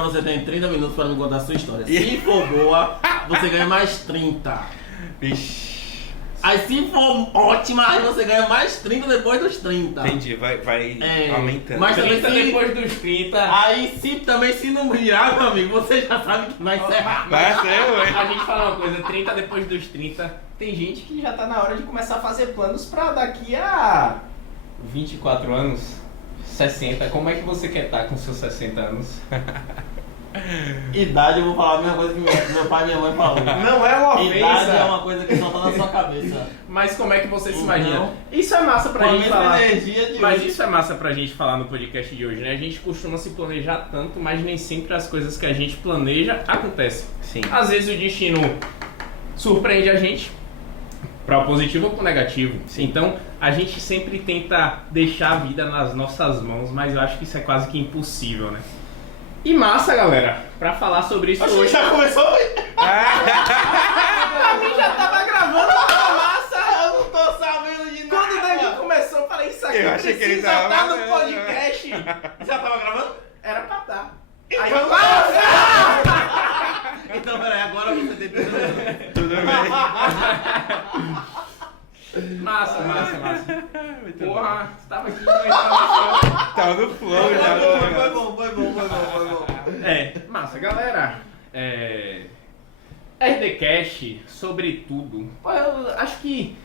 Você tem 30 minutos para me contar a sua história. Se for boa, você ganha mais 30. Vixe. Aí se for ótima, aí você ganha mais 30 depois dos 30. Entendi, vai aumentando. Mas também 30 se... depois dos 30. Aí se não virar, meu amigo, você já sabe que vai encerrar. Vai ser, ué. A gente fala uma coisa, 30 depois dos 30. Tem gente que já tá na hora de começar a fazer planos pra daqui a 24 anos, 60. Como é que você quer estar com seus 60 anos? Idade, eu vou falar a mesma coisa que meu pai e minha mãe falaram. Não é uma ofensa. Idade é uma coisa que só tá na sua cabeça. Mas como é que você se Então, imagina? Isso é massa pra Com a gente mesma falar. energia de Mas hoje. isso é massa pra gente falar no podcast de hoje, né? A gente costuma se planejar tanto, mas nem sempre as coisas que a gente planeja acontecem. Sim. Às vezes o destino surpreende a gente, para o positivo ou para o negativo. Então a gente sempre tenta deixar a vida nas nossas mãos, mas eu acho que isso é quase que impossível, né? E massa, galera, pra falar sobre isso hoje. Já começou? Pra mim já tava gravando, tava massa. Eu não tô sabendo de nada. Quando o Davi começou, eu falei, isso aqui Eu achei que ele precisa tava estar no gravando. podcast. Já tava gravando? Era pra estar. Então, Aí eu... Então, peraí, agora você tem que... Tudo bem. Massa. Muito Porra, você tava aqui, mas tava... Tá no flow já. Foi bom. Massa, galera. RDcast sobre tudo. Pô, eu acho que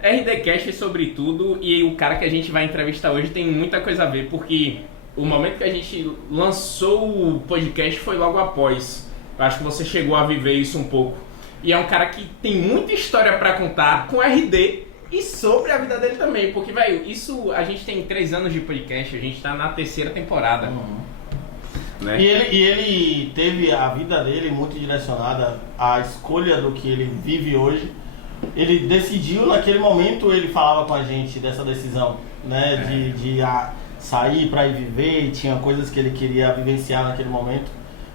RDcast sobre tudo e o cara que a gente vai entrevistar hoje tem muita coisa a ver, porque o momento que a gente lançou o podcast foi logo após. Eu acho que você chegou a viver isso um pouco. E é um cara que tem muita história pra contar com RD e sobre a vida dele também. Porque, velho, isso a gente tem 3 anos de podcast, a gente tá na 3ª temporada. Né? E ele teve a vida dele muito direcionada à escolha do que ele vive hoje. Ele decidiu, naquele momento ele falava com a gente dessa decisão, né? De sair para ir viver, e tinha coisas que ele queria vivenciar naquele momento.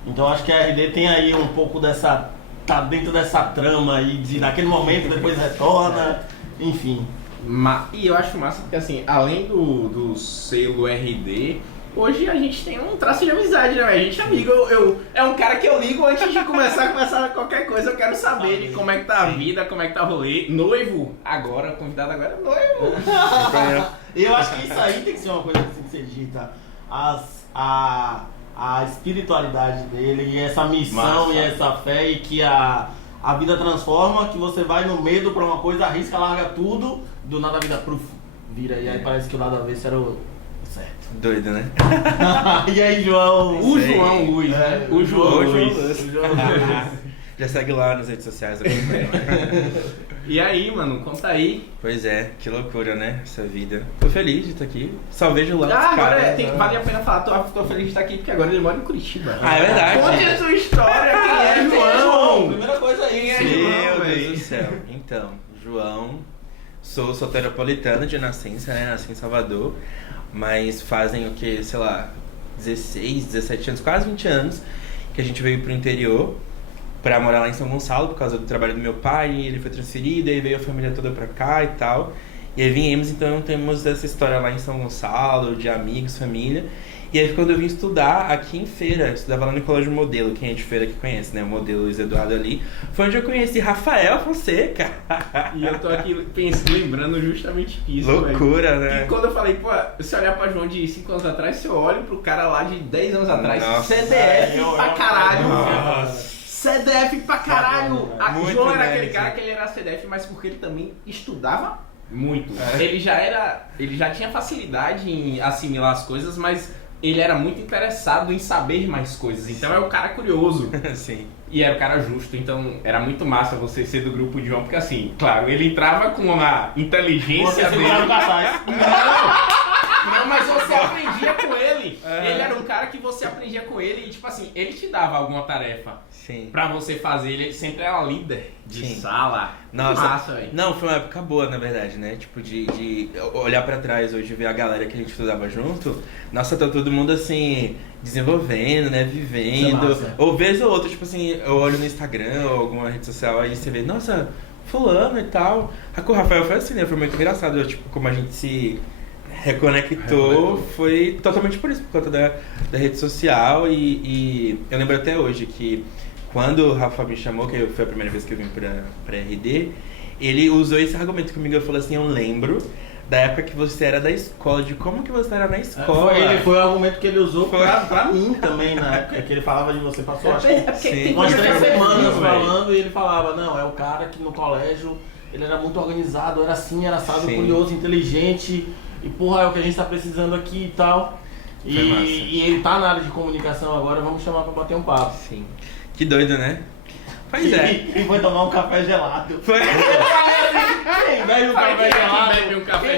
Então acho que a RD tem aí um pouco dessa... tá dentro dessa trama aí, naquele momento depois retorna, enfim. E eu acho massa porque, assim, além do selo RD, hoje a gente tem um traço de amizade, né? A gente é amigo, é um cara que eu ligo antes de começar a conversar qualquer coisa, eu quero saber de como é que tá a vida, como é que tá o rolê. Noivo agora, convidado agora é noivo. E eu acho que isso aí tem que ser uma coisa que tem que ser dita. A espiritualidade dele e essa missão. Massa. E essa fé, e que a vida transforma, que você vai no medo pra uma coisa, arrisca, larga tudo, do nada a vida vira. E aí parece que o lado avesso era o certo. Doido, né? E aí, João? O João Luiz, né? O João Luiz. Já segue lá nas redes sociais. E aí, mano, conta aí. Pois é, que loucura, né? Essa vida. Tô feliz de estar aqui. Só vejo lá. Agora vale a pena falar, tô feliz de estar aqui, porque agora ele mora em Curitiba. Ah, é verdade. Conte a sua história, quem é João? Primeira coisa aí. Quem é Meu João, Deus véi? do céu. Então, João, sou soteropolitano de nascença, né? Nasci em Salvador, mas fazem o que, sei lá, 16, 17 anos, quase 20 anos, que a gente veio pro interior pra morar lá em São Gonçalo por causa do trabalho do meu pai. Ele foi transferido, aí veio a família toda pra cá e tal. E aí viemos, então temos essa história lá em São Gonçalo, de amigos, família. E aí quando eu vim estudar aqui em Feira, eu estudava lá no Colégio Modelo, quem é de Feira que conhece, né? O Modelo Luiz Eduardo ali. Foi onde eu conheci Rafael Fonseca. E eu tô aqui lembrando justamente isso. Loucura, velho. né? E quando eu falei, pô, se olhar pra João de 5 anos atrás, se eu olho pro cara lá de 10 anos atrás, Nossa. CDF pra caralho. Nossa. CDF pra caralho. Muito João era nerd. aquele cara que ele era CDF, mas porque ele também estudava muito. Ele já tinha facilidade em assimilar as coisas, mas ele era muito interessado em saber mais coisas. Então é o cara curioso. Sim. E era o cara justo, então era muito massa você ser do grupo de João, porque assim, claro, ele entrava com a inteligência dele. Não, mas você aprendia com ele. Ele era um cara que você aprendia com ele e, tipo assim, ele te dava alguma tarefa Sim. pra você fazer. Ele sempre era líder de Sim. sala. Nossa, Massa, velho. não, foi uma época boa, na verdade, né? Tipo, de olhar pra trás hoje e ver a galera que a gente estudava junto. Nossa, tá todo mundo, assim, desenvolvendo, né? Vivendo. Isso é massa. Ou vez ou outra, tipo assim, eu olho no Instagram ou alguma rede social, aí você vê, nossa, fulano e tal. Com o Rafael foi assim, né? Foi muito engraçado, tipo, como a gente se reconectou foi totalmente por isso, por conta da rede social. E eu lembro até hoje que quando o Rafa me chamou, que foi a primeira vez que eu vim pra RD, ele usou esse argumento comigo. Eu falei assim, eu lembro da época que você era da escola, de como que você era na escola. Foi o argumento que ele usou pra mim também, na época que ele falava de você. Passou, acho que umas 3 semanas falando, e ele falava, não, é o cara que no colégio, ele era muito organizado, era assim, era assado, curioso, inteligente, e porra, é o que a gente tá precisando aqui e tal. E ele tá na área de comunicação agora, vamos chamar pra bater um papo. Sim. Que doido, né? Pois é. E foi tomar um café gelado. Foi. Quem bebe um café gelado? Quem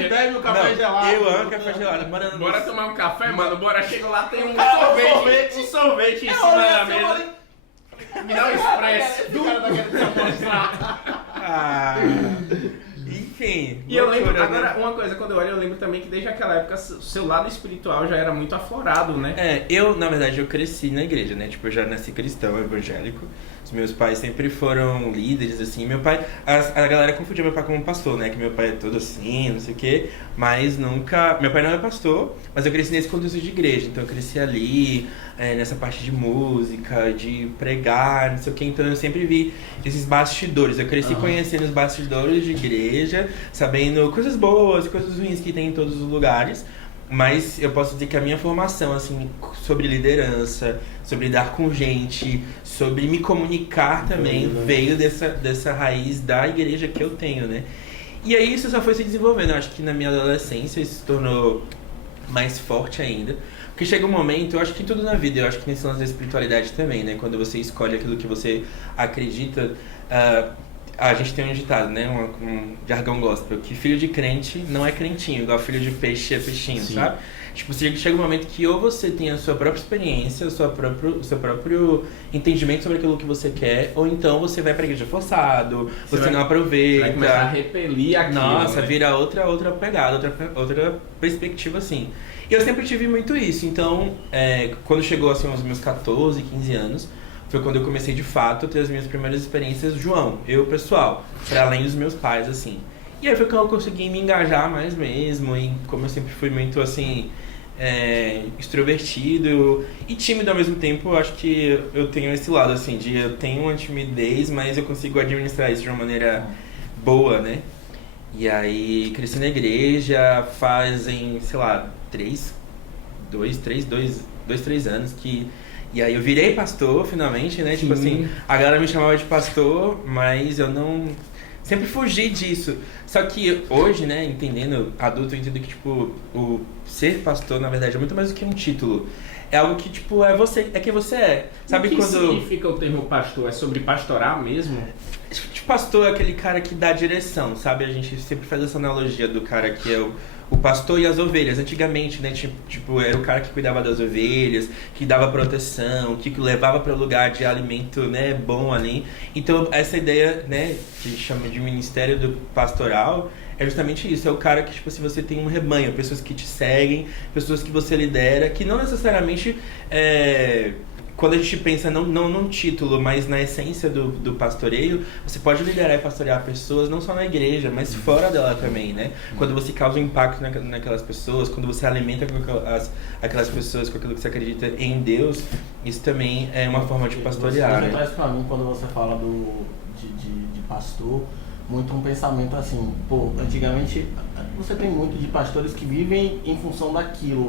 bebe um café gelado? Eu amo café gelado. Bora tomar um café, mano. Bora, chega lá, tem um sorvete em cima da mesa. Me dá um expresso. O cara tá querendo se mostrar. Enfim. E eu lembro, agora, uma coisa, quando eu olho, eu lembro também que desde aquela época, o seu lado espiritual já era muito aflorado, né? Na verdade, eu cresci na igreja, né? Tipo, eu já nasci cristão, evangélico. Os meus pais sempre foram líderes, assim. Meu pai, a galera confundia meu pai como pastor, né? Que meu pai é todo assim, não sei o quê. Mas nunca... Meu pai não é pastor, mas eu cresci nesse contexto de igreja. Então eu cresci ali, nessa parte de música, de pregar, não sei o quê. Então eu sempre vi esses bastidores. Eu cresci conhecendo os bastidores de igreja, sabendo coisas boas, coisas ruins que tem em todos os lugares. Mas eu posso dizer que a minha formação, assim, sobre liderança, sobre lidar com gente, sobre me comunicar também, veio dessa raiz da igreja que eu tenho, né? E aí isso só foi se desenvolvendo. Eu acho que na minha adolescência isso se tornou mais forte ainda. Porque chega um momento, eu acho que tudo na vida, eu acho que nesse lance da espiritualidade também, né? Quando você escolhe aquilo que você acredita... a gente tem um ditado, né? Um jargão gospel, que filho de crente não é crentinho, igual filho de peixe é peixinho, sabe? Tipo, chega um momento que ou você tem a sua própria experiência, o seu próprio entendimento sobre aquilo que você quer, ou então você vai pra igreja forçado, você não aproveita. Você vai começar a repelir aquilo. Nossa, né? vira outra pegada, outra perspectiva, assim. E eu sempre tive muito isso, então, quando chegou, assim, aos meus 14, 15 anos, foi quando eu comecei, de fato, a ter as minhas primeiras experiências eu pessoal, para além dos meus pais, assim. E aí foi quando eu consegui me engajar mais mesmo, e como eu sempre fui muito, assim, extrovertido e tímido ao mesmo tempo, eu acho que eu tenho esse lado, assim, de eu tenho uma timidez, mas eu consigo administrar isso de uma maneira boa, né? E aí cresci na igreja, fazem, sei lá, 3 anos que... E aí eu virei pastor, finalmente, né? Sim. Tipo assim, a galera me chamava de pastor, mas eu não... Sempre fugi disso. Só que hoje, né, entendendo, adulto, eu entendo que, tipo, o ser pastor, na verdade, é muito mais do que um título. É algo que, tipo, é você, é quem você é. Sabe o que quando... significa o termo pastor? É sobre pastorar mesmo? Tipo, pastor é aquele cara que dá direção, sabe? A gente sempre faz essa analogia do cara que é o pastor e as ovelhas. Antigamente, né, tipo, era o cara que cuidava das ovelhas, que dava proteção, que levava para o lugar de alimento, né, bom ali. Então, essa ideia, né, que chama de ministério do pastoral, é justamente isso. É o cara que, tipo, se você tem um rebanho, pessoas que te seguem, pessoas que você lidera, que não necessariamente quando a gente pensa não no título, mas na essência do pastoreio, você pode liderar e pastorear pessoas não só na igreja, mas fora dela também, né? Quando você causa um impacto naquelas pessoas, quando você alimenta aquelas pessoas com aquilo que você acredita em Deus, isso também é uma forma de pastorear. Você traz pra mim, quando você fala de pastor, muito um pensamento assim, pô, antigamente você tem muito de pastores que vivem em função daquilo,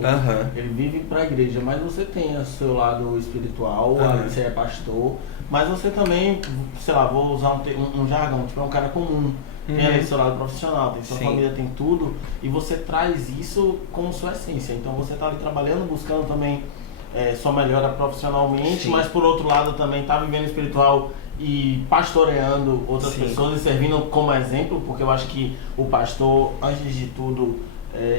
ele vive pra igreja, mas você tem o seu lado espiritual, você é pastor, mas você também, sei lá, vou usar um jargão, tipo, é um cara comum, tem ali seu lado profissional, tem sua família, tem tudo, e você traz isso como sua essência, então você tá ali trabalhando, buscando também sua melhora profissionalmente, mas por outro lado também tá vivendo espiritual e pastoreando outras pessoas e servindo como exemplo, porque eu acho que o pastor, antes de tudo,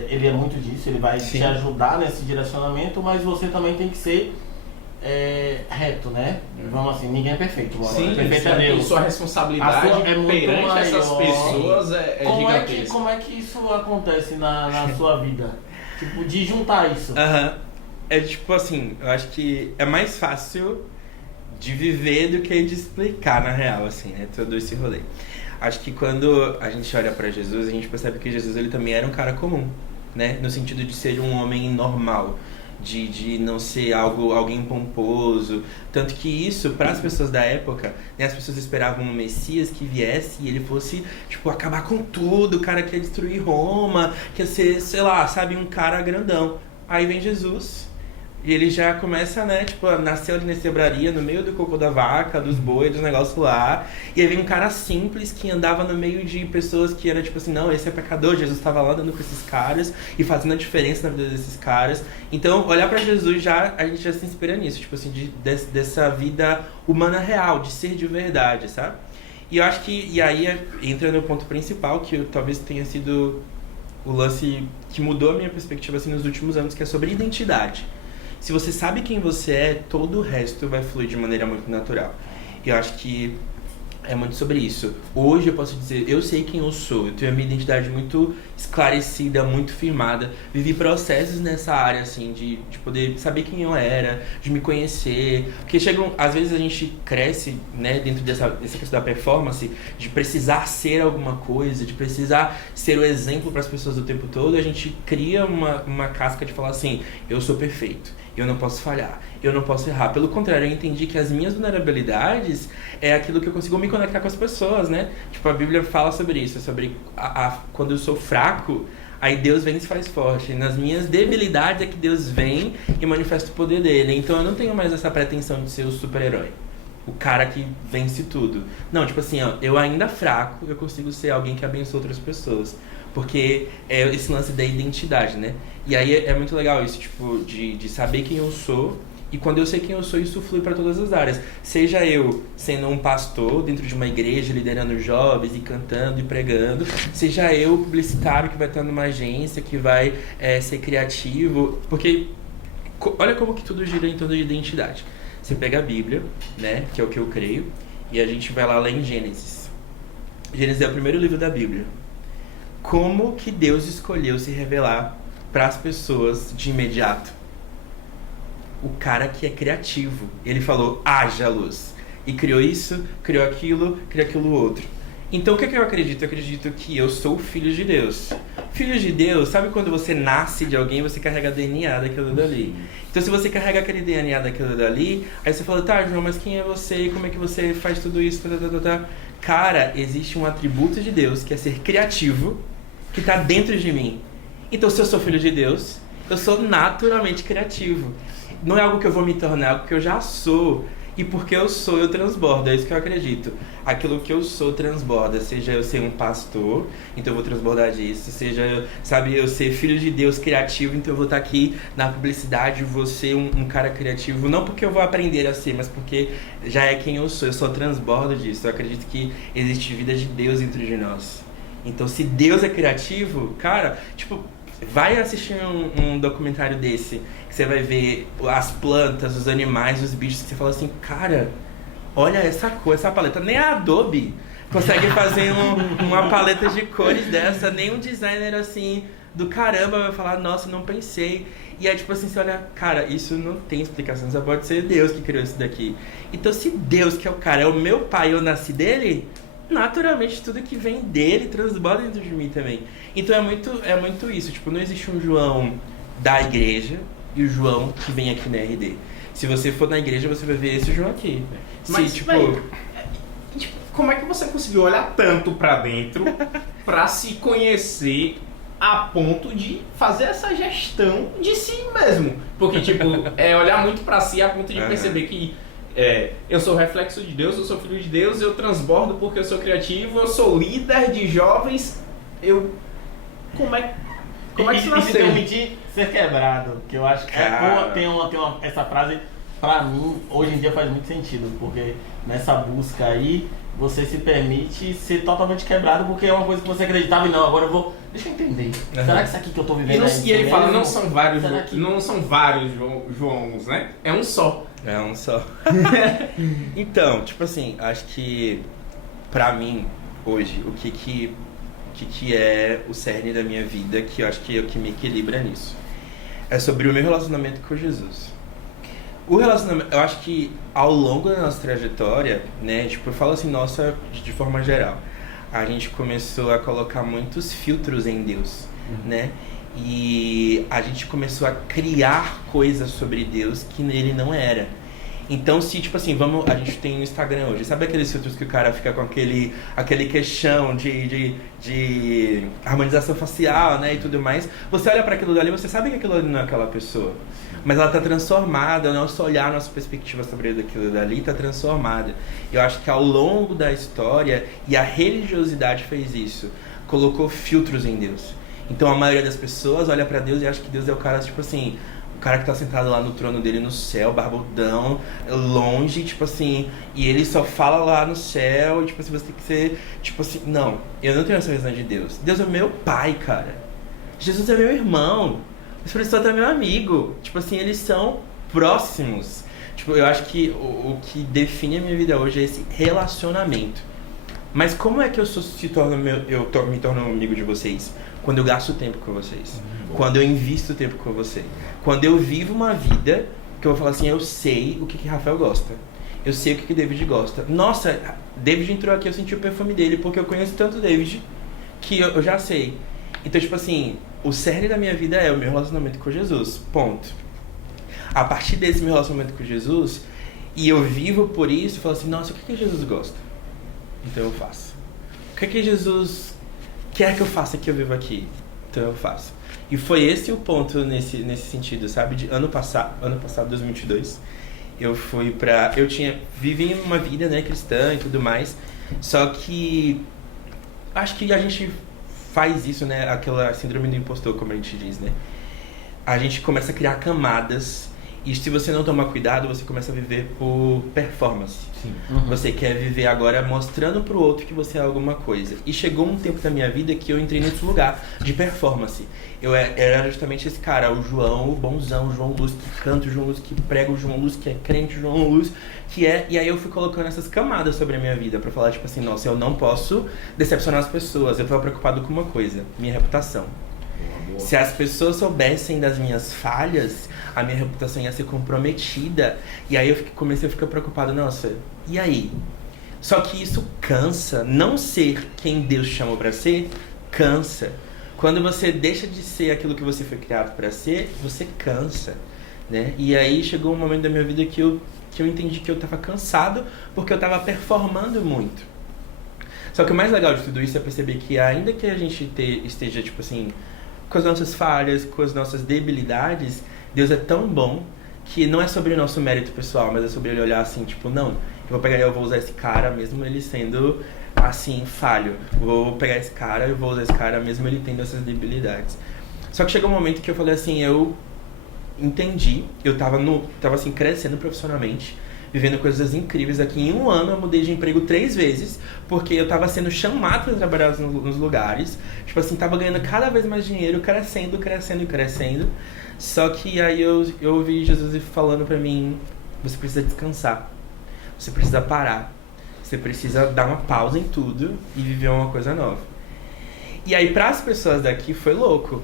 ele é muito disso, ele vai te ajudar nesse direcionamento, mas você também tem que ser reto, né? Vamos assim, ninguém é perfeito, perfeito é Deus. Sua responsabilidade perante essas pessoas é gigantesca. Como é que isso acontece na sua vida? Tipo, de juntar isso? É tipo assim, eu acho que é mais fácil de viver do que de explicar, na real, assim, né? Todo esse rolê. Acho que quando a gente olha pra Jesus, a gente percebe que Jesus, ele também era um cara comum. né? No sentido de ser um homem normal. De não ser alguém pomposo. Tanto que isso, para as pessoas da época, né, as pessoas esperavam um Messias que viesse e ele fosse, tipo, acabar com tudo. O cara que ia destruir Roma, que ia ser, sei lá, sabe, um cara grandão. Aí vem Jesus e ele já começa, né, tipo, nasceu ali nessa hebraria, no meio do cocô da vaca, dos bois, dos negócios lá. E aí vem um cara simples que andava no meio de pessoas que era tipo assim, não, esse é pecador. Jesus estava lá dando com esses caras e fazendo a diferença na vida desses caras. Então, olhar pra Jesus, a gente já se inspira nisso, tipo assim, dessa vida humana real, de ser de verdade, sabe? E eu acho que, e aí entra no ponto principal, que talvez tenha sido o lance que mudou a minha perspectiva assim nos últimos anos, que é sobre identidade. Se você sabe quem você é, todo o resto vai fluir de maneira muito natural. E eu acho que é muito sobre isso. Hoje eu posso dizer, eu sei quem eu sou. Eu tenho a minha identidade muito esclarecida, muito firmada. Vivi processos nessa área, assim, de poder saber quem eu era, de me conhecer. Porque às vezes a gente cresce, né, dentro dessa questão da performance, de precisar ser alguma coisa, de precisar ser o exemplo para as pessoas o tempo todo. A gente cria uma casca de falar assim, eu sou perfeito. Eu não posso falhar, eu não posso errar. Pelo contrário, eu entendi que as minhas vulnerabilidades é aquilo que eu consigo me conectar com as pessoas, né? Tipo, a Bíblia fala sobre isso, sobre quando eu sou fraco, aí Deus vem e se faz forte. E nas minhas debilidades é que Deus vem e manifesta o poder dele. Então eu não tenho mais essa pretensão de ser o super-herói, o cara que vence tudo. Não, tipo assim, ó, eu ainda fraco, eu consigo ser alguém que abençoa outras pessoas. Porque é esse lance da identidade, né? E aí é muito legal isso, tipo, de saber quem eu sou. E quando eu sei quem eu sou, isso flui para todas as áreas. Seja eu sendo um pastor dentro de uma igreja, liderando jovens e cantando e pregando. Seja eu publicitário que vai estar numa agência, que vai ser criativo. Porque olha como que tudo gira em torno de identidade. Você pega a Bíblia, né, que é o que eu creio, e a gente vai lá ler em Gênesis. Gênesis é o primeiro livro da Bíblia. Como que Deus escolheu se revelar para as pessoas de imediato? O cara que é criativo. Ele falou, haja luz. E criou isso, criou aquilo outro. Então o que eu acredito? Eu acredito que eu sou filho de Deus. Filho de Deus, sabe quando você nasce de alguém, você carrega DNA daquilo dali. Então se você carrega aquele DNA daquilo dali, aí você fala, tá, João, mas quem é você? Como é que você faz tudo isso? Cara, existe um atributo de Deus que é ser criativo, que está dentro de mim. Então, se eu sou filho de Deus, eu sou naturalmente criativo. Não é algo que eu vou me tornar, é algo que eu já sou. E porque eu sou, eu transbordo. É isso que eu acredito. Aquilo que eu sou transborda. Seja eu ser um pastor, então eu vou transbordar disso. Seja, sabe, eu ser filho de Deus criativo, então eu vou estar aqui na publicidade, vou ser um cara criativo. Não porque eu vou aprender a ser, mas porque já é quem eu sou. Eu só transbordo disso. Eu acredito que existe vida de Deus dentro de nós. Então, se Deus é criativo, cara, tipo, vai assistir um documentário desse, que você vai ver as plantas, os animais, os bichos, que você fala assim, cara, olha essa cor, essa paleta. Nem a Adobe consegue fazer uma paleta de cores dessa, nem um designer assim do caramba vai falar, nossa, não pensei. E aí, tipo assim, você olha, cara, isso não tem explicação, só pode ser Deus que criou isso daqui. Então, se Deus, que é o cara, é o meu pai, eu nasci dele, naturalmente tudo que vem dele transborda dentro de mim também. Então é muito isso, tipo, não existe um João da igreja e o João que vem aqui na RD. Se você for na igreja, você vai ver esse João aqui. Mas, tipo, como é que você conseguiu olhar tanto pra dentro pra se conhecer a ponto de fazer essa gestão de si mesmo? Porque, tipo, é olhar muito pra si a ponto de perceber que eu sou reflexo de Deus, eu sou filho de Deus, eu transbordo porque eu sou criativo, eu sou líder de jovens, como é que isso nasceu? E se permitir ser quebrado, que eu acho que essa frase, pra mim, hoje em dia faz muito sentido, porque nessa busca aí, você se permite ser totalmente quebrado, porque é uma coisa que você acreditava e não, agora eu vou... Deixa eu entender. Será que isso aqui que eu tô vivendo E ele fala, não são vários Joãos, né? É um só. É um só. Então, tipo assim, acho que pra mim, hoje, o que é o cerne da minha vida, que eu acho que é o que me equilibra nisso, é sobre o meu relacionamento com Jesus. O relacionamento, eu acho que ao longo da nossa trajetória, né, tipo, eu falo assim, nossa, de forma geral, a gente começou a colocar muitos filtros em Deus, né? E a gente começou a criar coisas sobre Deus que nele não era. Então, se, tipo assim, a gente tem no Instagram hoje, sabe aqueles filtros que o cara fica com aquele queixão de harmonização facial, né, e tudo mais? Você olha para aquilo dali, você sabe que aquilo ali não é aquela pessoa. Mas ela tá transformada, o nosso olhar, a nossa perspectiva sobre aquilo dali tá transformada. Eu acho que ao longo da história, e a religiosidade fez isso, colocou filtros em Deus. Então a maioria das pessoas olha para Deus e acha que Deus é o cara, tipo assim, o cara que tá sentado lá no trono dele no céu, barbudão, longe, tipo assim, e ele só fala lá no céu, e tipo assim, você tem que ser, tipo assim, não, eu não tenho essa visão de Deus. Deus é meu pai, cara. Jesus é meu irmão. O Espírito Santo é meu amigo. Tipo assim, eles são próximos. Tipo, eu acho que o que define a minha vida hoje é esse relacionamento. Mas como é que eu me torno amigo de vocês? Quando eu gasto tempo com vocês. Quando eu invisto tempo com você. Quando eu vivo uma vida que eu vou falar assim, eu sei o que Rafael gosta. Eu sei o que David gosta. Nossa, David entrou aqui, eu senti o perfume dele, porque eu conheço tanto David que eu já sei. Então, tipo assim, o cerne da minha vida é o meu relacionamento com Jesus. Ponto. A partir desse meu relacionamento com Jesus, e eu vivo por isso, eu falo assim, nossa, o que Jesus gosta? Então eu faço. O que Jesus quer que eu faça que eu vivo aqui? Então eu faço. E foi esse o ponto nesse sentido, sabe? De ano passado, 2022, eu fui pra... vivi uma vida, né, cristã e tudo mais, só que acho que a gente faz isso, né, aquela síndrome do impostor, como a gente diz, né? A gente começa a criar camadas e se você não tomar cuidado, você começa a viver por performance. Sim. Você quer viver agora mostrando pro outro que você é alguma coisa. E chegou um tempo da minha vida que eu entrei nesse lugar de performance. Eu era justamente esse cara, o João, o bonzão, o João Luz que canta, o João Luz que prega, o João Luz que é crente, o João Luz que é... E aí eu fui colocando essas camadas sobre a minha vida pra falar, tipo assim, nossa, eu não posso decepcionar as pessoas. Eu tava preocupado com uma coisa, minha reputação. Se as pessoas soubessem das minhas falhas, a minha reputação ia ser comprometida. E aí eu comecei a ficar preocupado, nossa, e aí? Só que isso cansa. Não ser quem Deus chamou pra ser, cansa. Quando você deixa de ser aquilo que você foi criado pra ser, você cansa, né? E aí chegou um momento da minha vida que eu entendi que eu tava cansado porque eu tava performando muito. Só que o mais legal de tudo isso é perceber que ainda que a gente esteja, tipo assim, com as nossas falhas, com as nossas debilidades, Deus é tão bom que não é sobre o nosso mérito pessoal, mas é sobre ele olhar assim, tipo, não, eu vou usar esse cara mesmo ele sendo, assim, falho. Vou pegar esse cara, eu vou usar esse cara mesmo ele tendo essas debilidades. Só que chegou um momento que eu falei assim, eu entendi, eu tava assim, crescendo profissionalmente, vivendo coisas incríveis aqui. Em um ano eu mudei de emprego 3 vezes, porque eu tava sendo chamado para trabalhar nos lugares. Tipo assim, tava ganhando cada vez mais dinheiro, crescendo. Só que aí eu ouvi Jesus falando pra mim, você precisa descansar, você precisa parar, você precisa dar uma pausa em tudo e viver uma coisa nova. E aí pras pessoas daqui foi louco.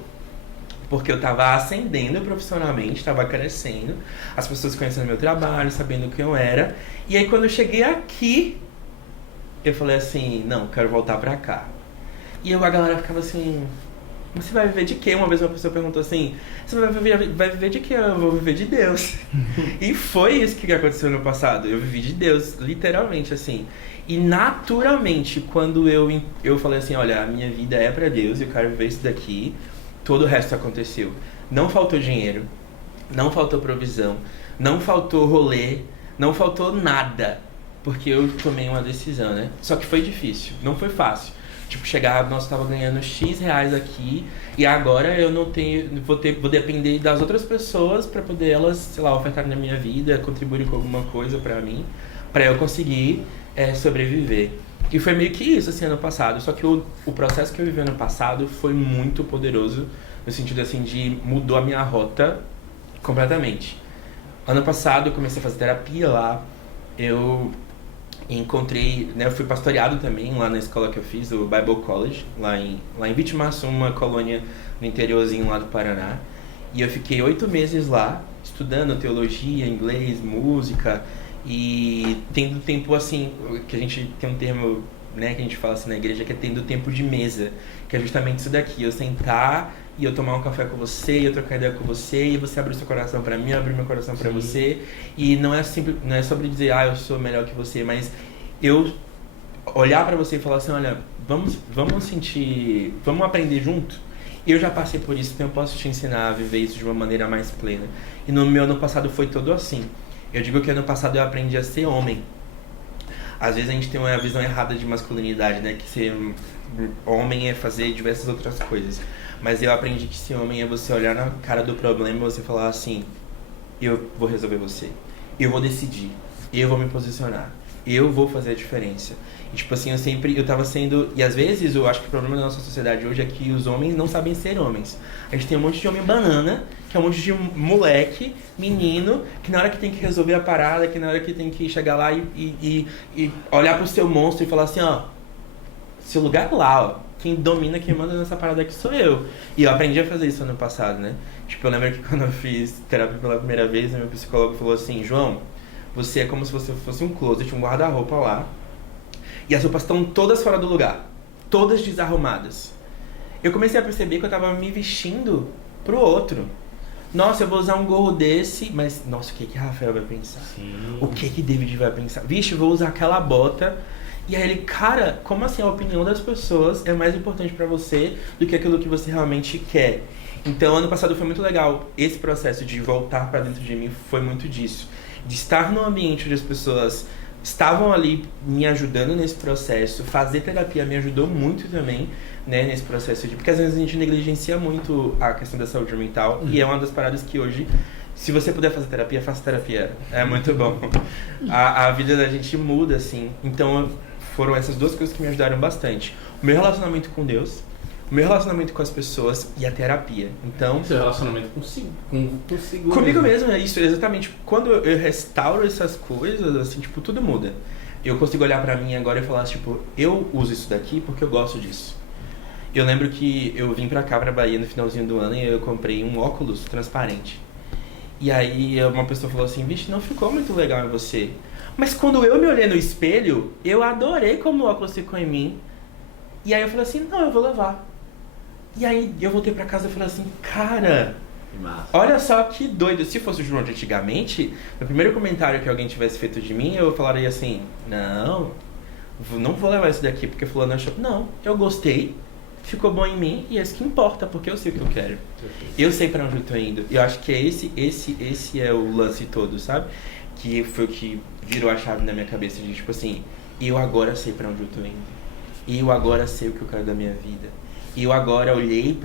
Porque eu tava ascendendo profissionalmente, tava crescendo, as pessoas conhecendo meu trabalho, sabendo quem eu era. E aí quando eu cheguei aqui, eu falei assim, não, quero voltar pra cá. E a galera ficava assim, você vai viver de quê? Uma vez uma pessoa perguntou assim, você vai viver de quê? Eu vou viver de Deus. E foi isso que aconteceu no passado, eu vivi de Deus, literalmente assim. E naturalmente, quando eu falei assim, olha, a minha vida é pra Deus, eu quero viver isso daqui, todo o resto aconteceu. Não faltou dinheiro, não faltou provisão, não faltou rolê, não faltou nada. Porque eu tomei uma decisão, né? Só que foi difícil, não foi fácil. Tipo, nós tava ganhando X reais aqui e agora eu não tenho, vou depender das outras pessoas pra poder elas, sei lá, ofertarem na minha vida, contribuírem com alguma coisa pra mim, pra eu conseguir sobreviver. E foi meio que isso, assim, ano passado. Só que o processo que eu vivi ano passado foi muito poderoso, no sentido, assim, de mudou a minha rota completamente. Ano passado eu comecei a fazer terapia lá, eu encontrei, né, eu fui pastoreado também lá na escola que eu fiz, o Bible College, lá em Vitimaçu, uma colônia no interiorzinho lá do Paraná. E eu fiquei 8 meses lá, estudando teologia, inglês, música... E tendo tempo assim, que a gente tem um termo né, que a gente fala assim na igreja, que é tendo tempo de mesa, que é justamente isso daqui, eu sentar e eu tomar um café com você, e eu trocar ideia com você, e você abrir seu coração pra mim, eu abrir meu coração pra você, e não é sobre dizer, eu sou melhor que você, mas eu olhar pra você e falar assim, olha, vamos sentir, vamos aprender junto. Eu já passei por isso, então eu posso te ensinar a viver isso de uma maneira mais plena. E no meu ano passado foi todo assim. Eu digo que ano passado eu aprendi a ser homem. Às vezes a gente tem uma visão errada de masculinidade, né? Que ser homem é fazer diversas outras coisas. Mas eu aprendi que ser homem é você olhar na cara do problema e você falar assim, eu vou resolver você. Eu vou decidir. Eu vou me posicionar. Eu vou fazer a diferença. E, tipo assim, eu tava sendo... E às vezes, eu acho que o problema da nossa sociedade hoje é que os homens não sabem ser homens. A gente tem um monte de homem banana, que é um monte de moleque, menino, que na hora que tem que resolver a parada, que na hora que tem que chegar lá e olhar pro seu monstro e falar assim, seu lugar é lá, ó. Quem domina, quem manda nessa parada aqui sou eu. E eu aprendi a fazer isso ano passado, né? Tipo, eu lembro que quando eu fiz terapia pela primeira vez, meu psicólogo falou assim, João, você é como se você fosse um closet, um guarda-roupa lá. E as roupas estão todas fora do lugar. Todas desarrumadas. Eu comecei a perceber que eu tava me vestindo pro outro. Nossa, eu vou usar um gorro desse, mas... Nossa, o que Rafael vai pensar? Sim. O que David vai pensar? Vixe, eu vou usar aquela bota. E aí ele, cara, como assim a opinião das pessoas é mais importante pra você do que aquilo que você realmente quer? Então, ano passado foi muito legal. Esse processo de voltar pra dentro de mim foi muito disso. De estar num ambiente onde as pessoas estavam ali me ajudando nesse processo. Fazer terapia me ajudou muito também, né, nesse processo. Porque às vezes a gente negligencia muito a questão da saúde mental. E é uma das paradas que hoje, se você puder fazer terapia, faça terapia. É muito bom. A vida da gente muda, assim. Então, foram essas duas coisas que me ajudaram bastante. O meu relacionamento com Deus, o meu relacionamento com as pessoas e a terapia. Então, seu relacionamento consigo comigo mesmo, é isso, exatamente. Quando eu restauro essas coisas, assim, tipo, tudo muda. Eu consigo olhar pra mim agora e falar, tipo, eu uso isso daqui porque eu gosto disso. Eu lembro que eu vim pra cá, pra Bahia, no finalzinho do ano, e eu comprei um óculos transparente. E aí uma pessoa falou assim, vixe, não ficou muito legal em você. Mas quando eu me olhei no espelho, eu adorei como o óculos ficou em mim. E aí eu falei assim, não, eu vou levar. E aí eu voltei pra casa e falei assim, cara, olha só que doido. Se fosse o João de antigamente, no primeiro comentário que alguém tivesse feito de mim, eu falaria assim, não vou levar isso daqui porque fulano achou. Não, eu gostei, ficou bom em mim e é isso que importa, porque eu sei o que eu quero. Eu sei pra onde eu tô indo. E eu acho que é esse é o lance todo, sabe? Que foi o que virou a chave na minha cabeça de tipo assim, eu agora sei pra onde eu tô indo. E eu agora sei o que eu quero da minha vida. E eu agora olhei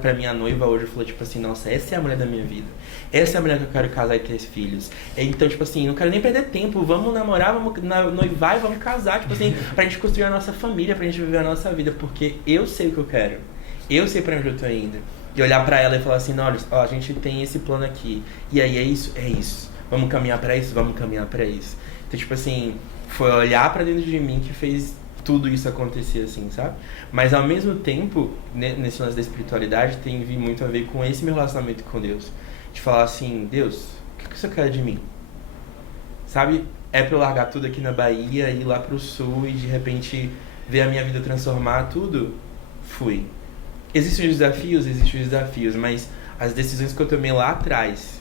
pra minha noiva hoje e falei, tipo assim, nossa, essa é a mulher da minha vida. Essa é a mulher que eu quero casar e ter filhos. Então, tipo assim, não quero nem perder tempo. Vamos namorar, vamos noivar e vamos casar. Tipo assim, pra gente construir a nossa família, pra gente viver a nossa vida. Porque eu sei o que eu quero. Eu sei pra onde eu tô indo. E olhar pra ela e falar assim, olha, a gente tem esse plano aqui. E aí é isso? É isso. Vamos caminhar pra isso? Vamos caminhar pra isso. Então, tipo assim, foi olhar pra dentro de mim que fez tudo isso acontecer, assim, sabe? Mas ao mesmo tempo, nesse lance da espiritualidade, tem muito a ver com esse meu relacionamento com Deus. De falar assim, Deus, o que você quer de mim? Sabe? É pra eu largar tudo aqui na Bahia, ir lá pro sul e de repente ver a minha vida transformar tudo? Fui. Existem os desafios, mas as decisões que eu tomei lá atrás,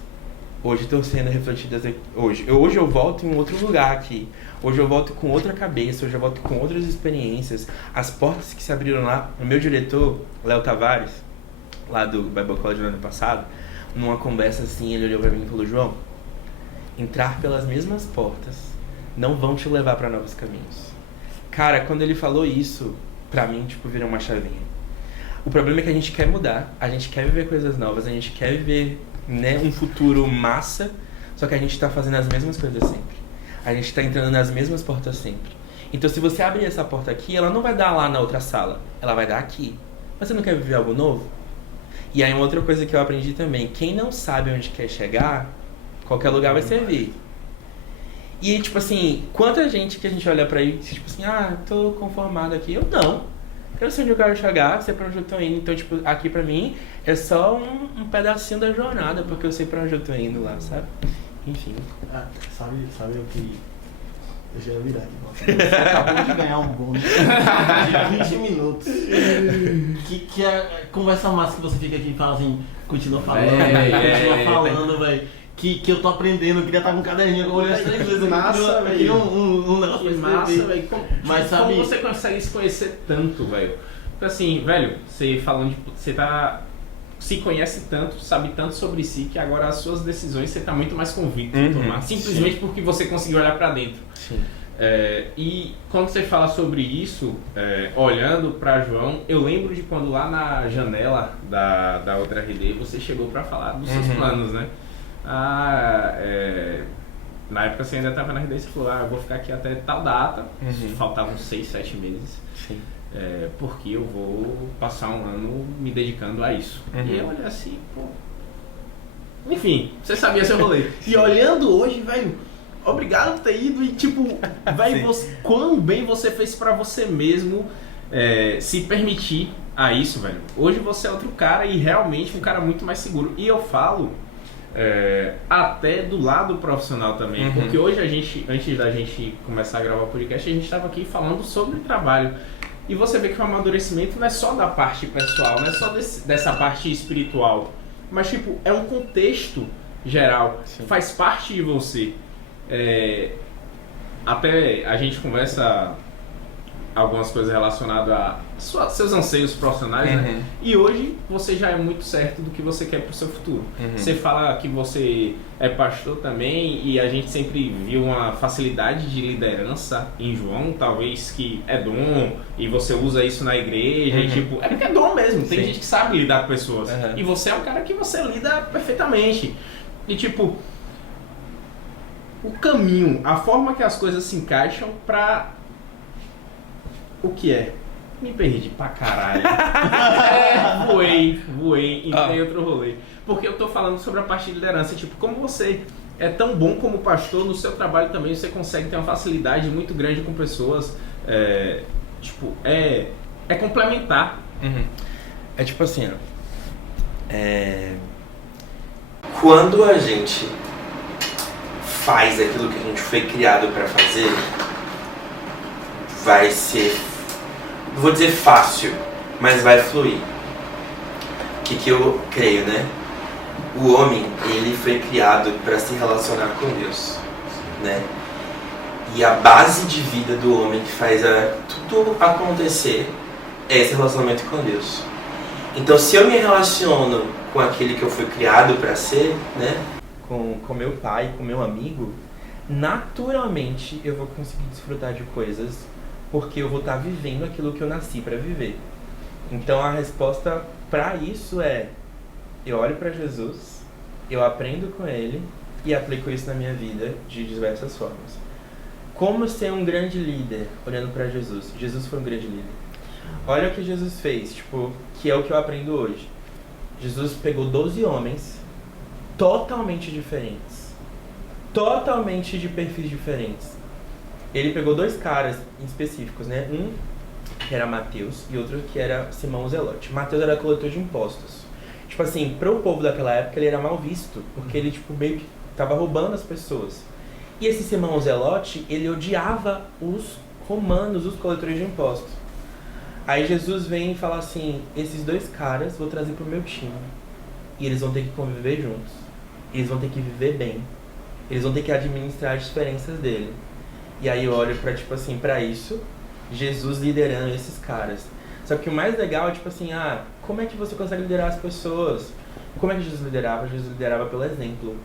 hoje estão sendo refletidas aqui. Hoje eu volto em outro lugar aqui. Hoje eu volto com outra cabeça, hoje eu volto com outras experiências. As portas que se abriram lá, o meu diretor, Léo Tavares, lá do Bible College no ano passado, numa conversa assim, ele olhou pra mim e falou, João, entrar pelas mesmas portas não vão te levar pra novos caminhos. Cara, quando ele falou isso, pra mim, tipo, virou uma chavinha. O problema é que a gente quer mudar, a gente quer viver coisas novas, a gente quer viver, né, um futuro massa, só que a gente tá fazendo as mesmas coisas sempre. A gente tá entrando nas mesmas portas sempre. Então se você abrir essa porta aqui, ela não vai dar lá na outra sala, ela vai dar aqui. Mas você não quer viver algo novo? E aí uma outra coisa que eu aprendi também, quem não sabe onde quer chegar, qualquer lugar vai servir. E tipo assim, quanta gente que a gente olha pra aí, tipo assim, tô conformado aqui. Eu não. Eu sei onde eu quero chegar, sei pra onde eu tô indo. Então, tipo, aqui pra mim é só um pedacinho da jornada, porque eu sei pra onde eu tô indo lá, sabe? Enfim. Sabe o que Deixa eu virar aqui. Você acabou de ganhar um bônus de 20 minutos. Que é conversa massa que você fica aqui e fala assim, continua falando, velho. Que eu tô aprendendo, eu queria estar com um caderninho, eu olhei as 3 vezes. Massa, velho. Eu queria um negócio Que massa, velho. Mas sabe... Como você consegue se conhecer tanto, velho? Porque assim, velho, você falando de... Você se conhece tanto, sabe tanto sobre si, que agora as suas decisões você tá muito mais convicto de tomar. Simplesmente porque você conseguiu olhar pra dentro. Sim. E quando você fala sobre isso, olhando para João, eu lembro de quando lá na janela da outra RD você chegou para falar dos seus planos, né? Na época você ainda estava na RD e você falou, eu vou ficar aqui até tal data, faltavam 6, 7 meses, porque eu vou passar um ano me dedicando a isso. E eu olhei assim, pô... Enfim, você sabia seu rolê. E olhando hoje, velho... Obrigado por ter ido e tipo, velho, quão bem você fez pra você mesmo se permitir a isso, velho. Hoje você é outro cara e realmente um cara muito mais seguro. E eu falo até do lado profissional também, porque hoje antes da gente começar a gravar o podcast, a gente estava aqui falando sobre trabalho. E você vê que o amadurecimento não é só da parte pessoal, não é só dessa parte espiritual, mas tipo, é um contexto geral, faz parte de você. Até a gente conversa algumas coisas relacionadas a seus anseios profissionais, né? E hoje você já é muito certo do que você quer pro seu futuro. Você fala que você é pastor também e a gente sempre viu uma facilidade de liderança em João, talvez que é dom e você usa isso na igreja e tipo, é porque é dom mesmo, tem gente que sabe lidar com pessoas e você é um cara que você lida perfeitamente e tipo, o caminho, a forma que as coisas se encaixam pra... O que é? Me perdi pra caralho. Voei, entrei em outro rolê. Porque eu tô falando sobre a parte de liderança. Tipo, como você é tão bom como pastor, no seu trabalho também você consegue ter uma facilidade muito grande com pessoas. É complementar. É tipo assim, ó. Quando a gente faz aquilo que a gente foi criado para fazer, vai ser, não vou dizer fácil, mas vai fluir. O que eu creio, né? O homem, ele foi criado para se relacionar com Deus, né? E a base de vida do homem que faz tudo acontecer é esse relacionamento com Deus. Então, se eu me relaciono com aquele que eu fui criado para ser, né? Com meu pai, com meu amigo, naturalmente eu vou conseguir desfrutar de coisas porque eu vou estar vivendo aquilo que eu nasci para viver. Então a resposta para isso é: eu olho para Jesus, eu aprendo com ele e aplico isso na minha vida de diversas formas. Como ser um grande líder olhando para Jesus? Jesus foi um grande líder. Olha o que Jesus fez, tipo, que é o que eu aprendo hoje. Jesus pegou 12 homens totalmente diferentes, totalmente de perfis diferentes. Ele pegou 2 caras específicos, né? Um que era Mateus e outro que era Simão o Zelote. Mateus era coletor de impostos. Tipo assim, para o povo daquela época ele era mal visto, porque ele tipo meio que tava roubando as pessoas. E esse Simão o Zelote, ele odiava os romanos, os coletores de impostos. Aí Jesus vem e fala assim: esses 2 caras vou trazer pro meu time. E eles vão ter que conviver juntos. Eles vão ter que viver bem. Eles vão ter que administrar as diferenças dele. E aí eu olho pra, tipo assim, pra isso, Jesus liderando esses caras. Só que o mais legal é, tipo assim, como é que você consegue liderar as pessoas? Como é que Jesus liderava? Jesus liderava pelo exemplo.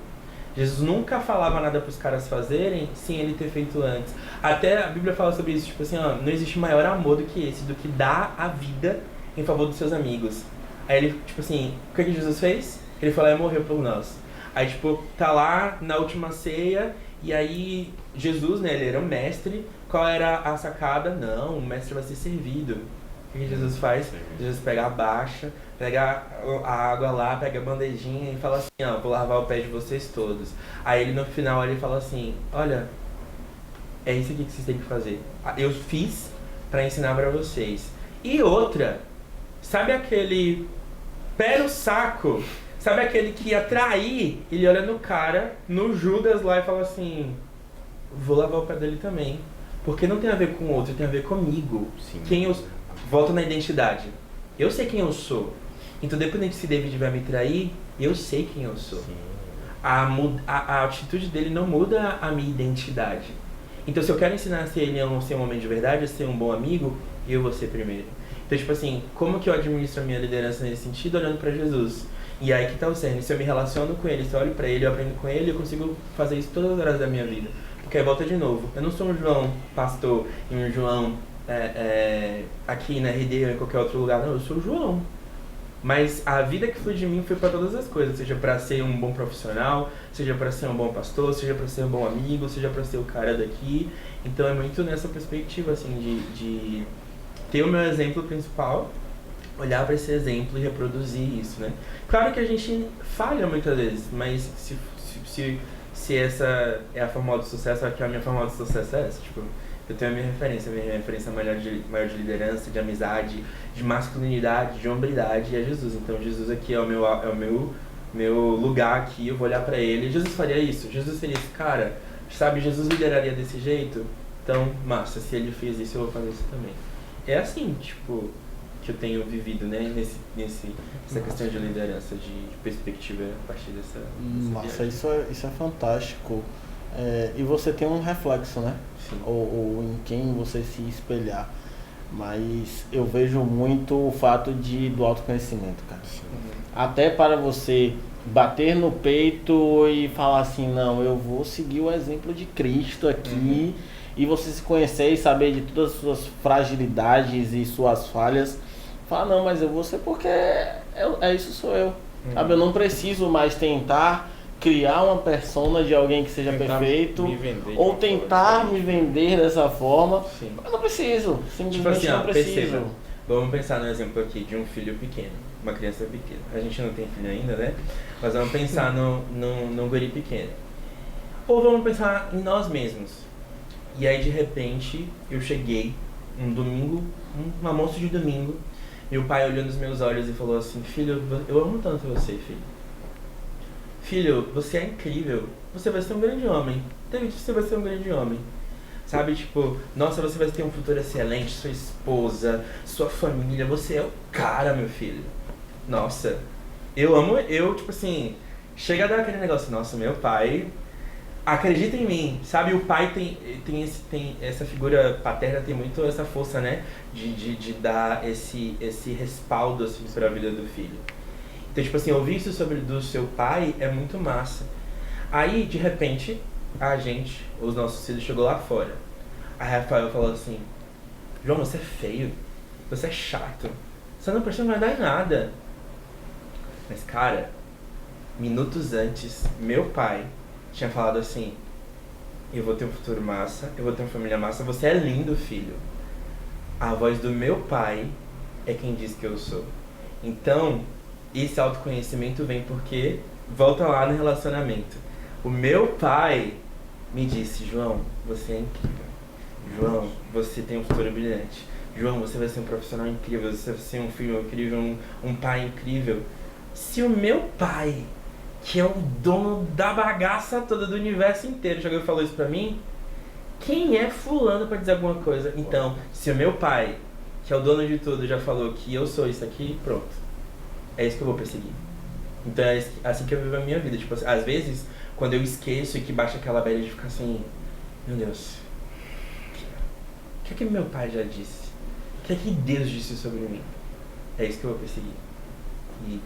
Jesus nunca falava nada pros caras fazerem sem ele ter feito antes. Até a Bíblia fala sobre isso, tipo assim, não existe maior amor do que esse, do que dar a vida em favor dos seus amigos. Aí ele, tipo assim, o que Jesus fez? Ele foi lá e morreu por nós. Aí, tipo, tá lá na última ceia, e aí Jesus, né, ele era um mestre. Qual era a sacada? Não, o mestre vai ser servido. O que Jesus faz? Jesus pega a baixa, pega a água lá, pega a bandejinha e fala assim: vou lavar o pé de vocês todos. Aí ele no final ele fala assim: olha, é isso aqui que vocês têm que fazer. Eu fiz pra ensinar pra vocês. E outra, sabe aquele pé no saco? Sabe aquele que ia trair? Ele olha no cara, no Judas lá e fala assim: vou lavar o pé dele também. Porque não tem a ver com o outro, tem a ver comigo. Sim. Quem eu... Volto na identidade. Eu sei quem eu sou. Então, independente se David vai me trair, eu sei quem eu sou. A atitude dele não muda a minha identidade. Então, se eu quero ensinar a ser ele a ser um homem de verdade, a ser um bom amigo, eu vou ser primeiro. Então, tipo assim, como que eu administro a minha liderança nesse sentido? Olhando pra Jesus. E aí que tá o cerne. Se eu me relaciono com ele, se eu olho pra ele, eu aprendo com ele, eu consigo fazer isso todas as horas da minha vida. Porque aí volta de novo. Eu não sou um João pastor e um João aqui na RD ou em qualquer outro lugar. Não, eu sou o João. Mas a vida que flui de mim foi para todas as coisas, seja para ser um bom profissional, seja para ser um bom pastor, seja para ser um bom amigo, seja para ser o cara daqui. Então é muito nessa perspectiva, assim, de ter o meu exemplo principal, olhar para esse exemplo e reproduzir isso, né? Claro que a gente falha muitas vezes, mas se essa é a fórmula do sucesso, aqui a minha fórmula do sucesso é essa, tipo... Eu tenho a minha referência maior de liderança, de amizade, de masculinidade, de hombridade, é Jesus. Então Jesus aqui é o meu lugar aqui, eu vou olhar pra ele. Jesus faria isso? Jesus seria esse cara? Sabe, Jesus lideraria desse jeito? Então, massa, se ele fez isso, eu vou fazer isso também. É assim, tipo, que eu tenho vivido, né, nessa questão de liderança, de perspectiva a partir dessa Massa, isso é fantástico. E você tem um reflexo, né? Ou em quem você se espelhar. Mas eu vejo muito o fato do autoconhecimento, cara. Até para você bater no peito e falar assim, não, eu vou seguir o exemplo de Cristo aqui, e você se conhecer e saber de todas as suas fragilidades e suas falhas. Falar, não, mas eu vou ser porque isso sou eu. Sabe? Eu não preciso mais tentar criar uma persona de alguém que seja perfeito, ou tentar me vender dessa forma. Sim. Eu não preciso, simplesmente tipo assim, não preciso. Perceba. Vamos pensar no exemplo aqui de um filho pequeno, uma criança pequena. A gente não tem filho ainda, né? Mas vamos pensar num guri pequeno. Ou vamos pensar em nós mesmos. E aí, de repente, eu cheguei um domingo, um almoço de domingo, meu pai olhou nos meus olhos e falou assim, filho, eu amo tanto você, filho. Filho, você é incrível. Você vai ser um grande homem. David, você vai ser um grande homem. Sabe, tipo, nossa, você vai ter um futuro excelente, sua esposa, sua família, você é o cara, meu filho. Nossa, tipo assim, chega a dar aquele negócio, nossa, meu pai acredita em mim, sabe? O pai tem essa figura paterna, tem muito essa força, né? De dar esse respaldo, assim, pra vida do filho. Então, tipo assim, ouvir isso do seu pai é muito massa. Aí, de repente, os nossos filhos chegou lá fora. Aí Rafael falou assim, João, você é feio, você é chato, você não precisa mais dar em nada. Mas, cara, minutos antes, meu pai tinha falado assim, eu vou ter um futuro massa, eu vou ter uma família massa, você é lindo, filho. A voz do meu pai é quem diz que eu sou. Então, esse autoconhecimento vem porque volta lá no relacionamento. O meu pai me disse, João, você é incrível. João, você tem um futuro brilhante. João, você vai ser um profissional incrível, você vai ser um filho incrível, um pai incrível. Se o meu pai, que é o dono da bagaça toda do universo inteiro, chegou e falou isso pra mim, quem é fulano pra dizer alguma coisa? Então, se o meu pai, que é o dono de tudo, já falou que eu sou isso aqui, pronto. É isso que eu vou perseguir. Então é assim que eu vivo a minha vida. Tipo, às vezes, quando eu esqueço e que baixa aquela velha de ficar assim, meu Deus, o que meu pai já disse? O que é que Deus disse sobre mim? É isso que eu vou perseguir. E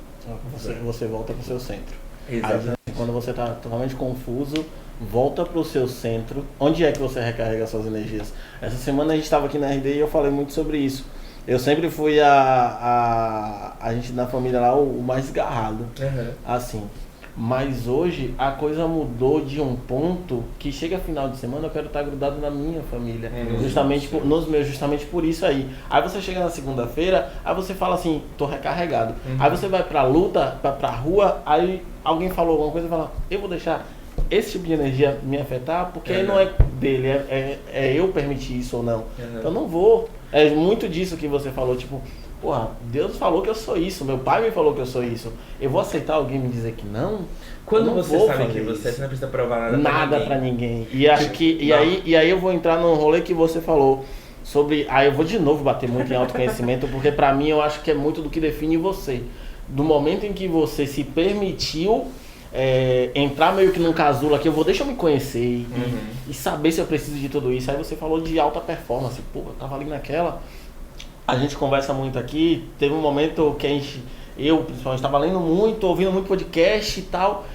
você volta pro seu centro. Exatamente. Aí, quando você tá totalmente confuso, volta pro seu centro. Onde é que você recarrega suas energias? Essa semana a gente estava aqui na RD e eu falei muito sobre isso. Eu sempre fui a gente na família lá o mais desgarrado, assim. Mas hoje a coisa mudou de um ponto que chega final de semana eu quero estar grudado na minha família, justamente nos meus, justamente por isso aí. Aí você chega na segunda-feira, aí você fala assim, tô recarregado. Aí você vai pra luta, pra rua, aí alguém falou alguma coisa e fala, eu vou deixar esse tipo de energia me afetar, porque aí não é dele, é eu permitir isso ou não. Então não vou. É muito disso que você falou, tipo, porra, Deus falou que eu sou isso, meu pai me falou que eu sou isso. Eu vou aceitar alguém me dizer que não? Quando Eu não você vou sabe fazer que você isso. não precisa provar Nada pra ninguém. E acho que e Não. aí eu vou entrar num rolê que você falou sobre, aí eu vou de novo bater muito em autoconhecimento, porque pra mim eu acho que é muito do que define você. Do momento em que você se permitiu entrar meio que num casulo aqui, deixa eu me conhecer e saber se eu preciso de tudo isso. Aí você falou de alta performance, pô, eu tava ali naquela. A gente conversa muito aqui, teve um momento que eu principalmente estava lendo muito, ouvindo muito podcast e tal.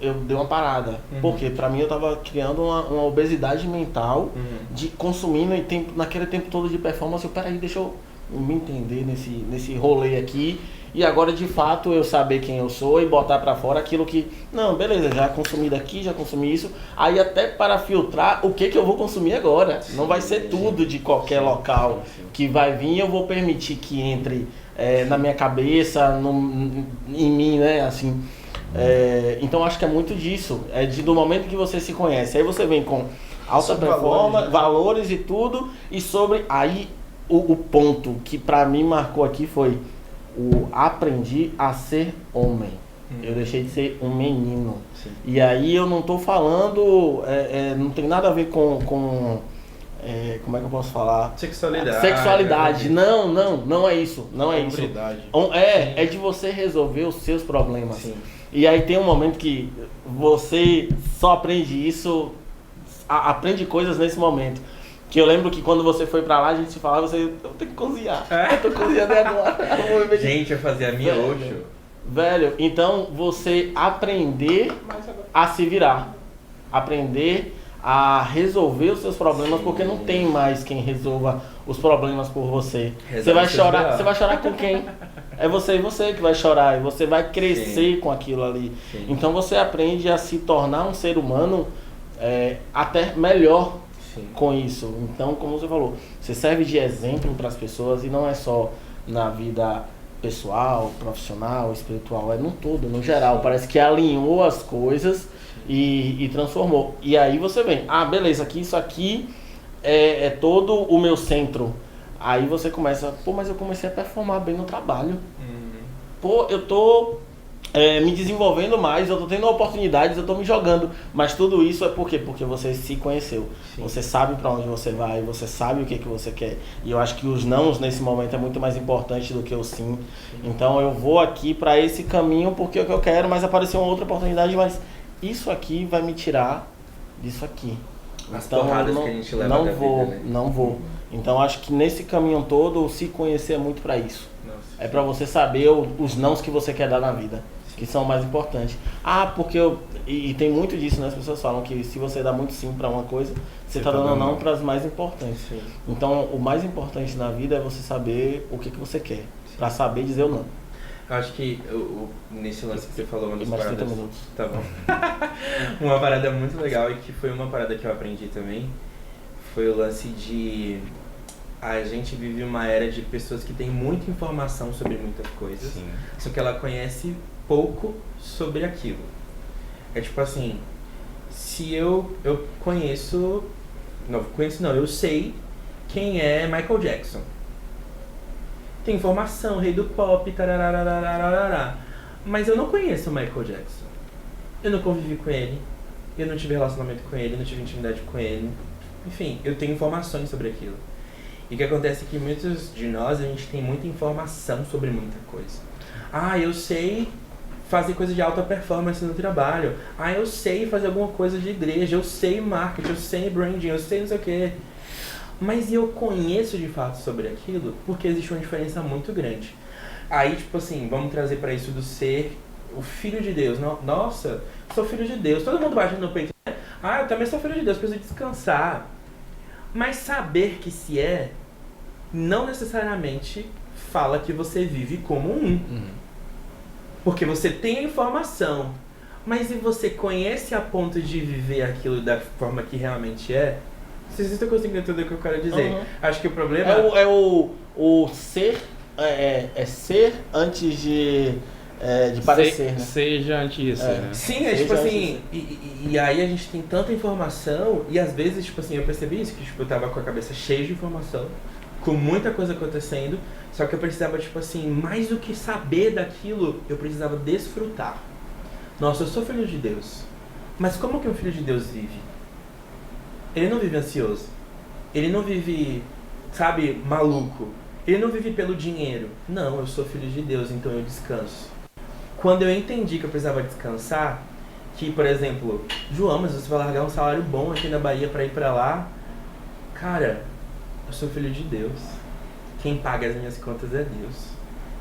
Eu dei uma parada. Porque pra mim eu tava criando uma obesidade mental de consumindo e naquele tempo todo de performance. Peraí, deixa eu me entender nesse rolê aqui. E agora de fato eu saber quem eu sou e botar pra fora aquilo que, não, beleza, já consumi daqui, já consumi isso. Aí até para filtrar o que eu vou consumir agora. Não vai ser tudo de qualquer local que vai vir, eu vou permitir que entre na minha cabeça, em mim, né, assim. Então acho que é muito disso, do momento que você se conhece. Aí você vem com alta performance, valores e tudo, e sobre aí o ponto que pra mim marcou aqui foi o aprendi a ser homem. Eu deixei de ser um menino. Sim. E aí eu não tô falando, não tem nada a ver com como é que eu posso falar? Sexualidade. Não é isso. Não é isso. É de você resolver os seus problemas. Sim. E aí tem um momento que você só aprende isso, aprende coisas nesse momento. Que eu lembro que quando você foi pra lá, a gente se falava, eu tenho que cozinhar. Eu tô cozinhando agora. Gente, eu fazia miojo. Velho, então você aprender a se virar. Aprender a resolver os seus problemas, porque não tem mais quem resolva os problemas por você. Você vai chorar com quem? É você e você que vai chorar, e você vai crescer com aquilo ali. Sim. Então você aprende a se tornar um ser humano até melhor com isso. Então, como você falou, você serve de exemplo para as pessoas, e não é só na vida pessoal, profissional, espiritual, é no todo, no geral. Parece que alinhou as coisas e transformou. E aí você vem, beleza, isso aqui é todo o meu centro. Aí você começa, mas eu comecei a performar bem no trabalho. Eu tô me desenvolvendo mais, eu tô tendo oportunidades, eu tô me jogando. Mas tudo isso é por quê? Porque você se conheceu. Sim. Você sabe pra onde você vai, você sabe o que você quer. E eu acho que os nãos nesse momento é muito mais importante do que o sim. Então eu vou aqui pra esse caminho porque é o que eu quero, mas apareceu uma outra oportunidade, mas isso aqui vai me tirar disso aqui. As então porradas que a gente leva da vida, né? Não vou. Então acho que nesse caminho todo, se conhecer é muito pra isso. Nossa, é pra você saber os nãos que você quer dar na vida, que são mais importantes. Porque e tem muito disso, né? As pessoas falam que se você dá muito sim pra uma coisa, você tá dando não para as mais importantes. Sim. Então o mais importante na vida é você saber o que você quer, pra saber dizer o não. Eu acho que nesse lance que você falou, uma das mais paradas... 30 minutos. Tá bom. Uma parada muito legal, e que foi uma parada que eu aprendi também, foi o lance de... A gente vive uma era de pessoas que têm muita informação sobre muitas coisas, sim, só que ela conhece pouco sobre aquilo. É tipo assim, se eu conheço... Não, eu sei quem é Michael Jackson. Tem informação, rei do pop, tararararararará. Mas eu não conheço o Michael Jackson. Eu não convivi com ele, eu não tive relacionamento com ele, eu não tive intimidade com ele. Enfim, eu tenho informações sobre aquilo. E o que acontece é que muitos de nós, a gente tem muita informação sobre muita coisa. Eu sei fazer coisa de alta performance no trabalho. Eu sei fazer alguma coisa de igreja, eu sei marketing, eu sei branding, eu sei não sei o quê. Mas eu conheço de fato sobre aquilo porque existe uma diferença muito grande. Aí, tipo assim, vamos trazer para isso do ser o filho de Deus. Nossa, sou filho de Deus. Todo mundo bate no peito, né? Eu também sou filho de Deus, preciso descansar. Mas saber que se é, não necessariamente fala que você vive como um. Porque você tem a informação, mas e você conhece a ponto de viver aquilo da forma que realmente é? Vocês estão conseguindo entender o que eu quero dizer? Acho que o problema... o ser... É ser antes de parecer, né? Seja antes disso, né? Sim, tipo assim... E aí a gente tem tanta informação, e às vezes, tipo assim, eu percebi isso, que tipo, eu tava com a cabeça cheia de informação, com muita coisa acontecendo, só que eu precisava, tipo assim, mais do que saber daquilo, eu precisava desfrutar. Nossa, eu sou filho de Deus, mas como que um filho de Deus vive? Ele não vive ansioso, ele não vive, sabe, maluco, ele não vive pelo dinheiro. Não, eu sou filho de Deus, então eu descanso. Quando eu entendi que eu precisava descansar, que, por exemplo, João, mas você vai largar um salário bom aqui na Bahia pra ir pra lá? Cara, eu sou filho de Deus. Quem paga as minhas contas é Deus.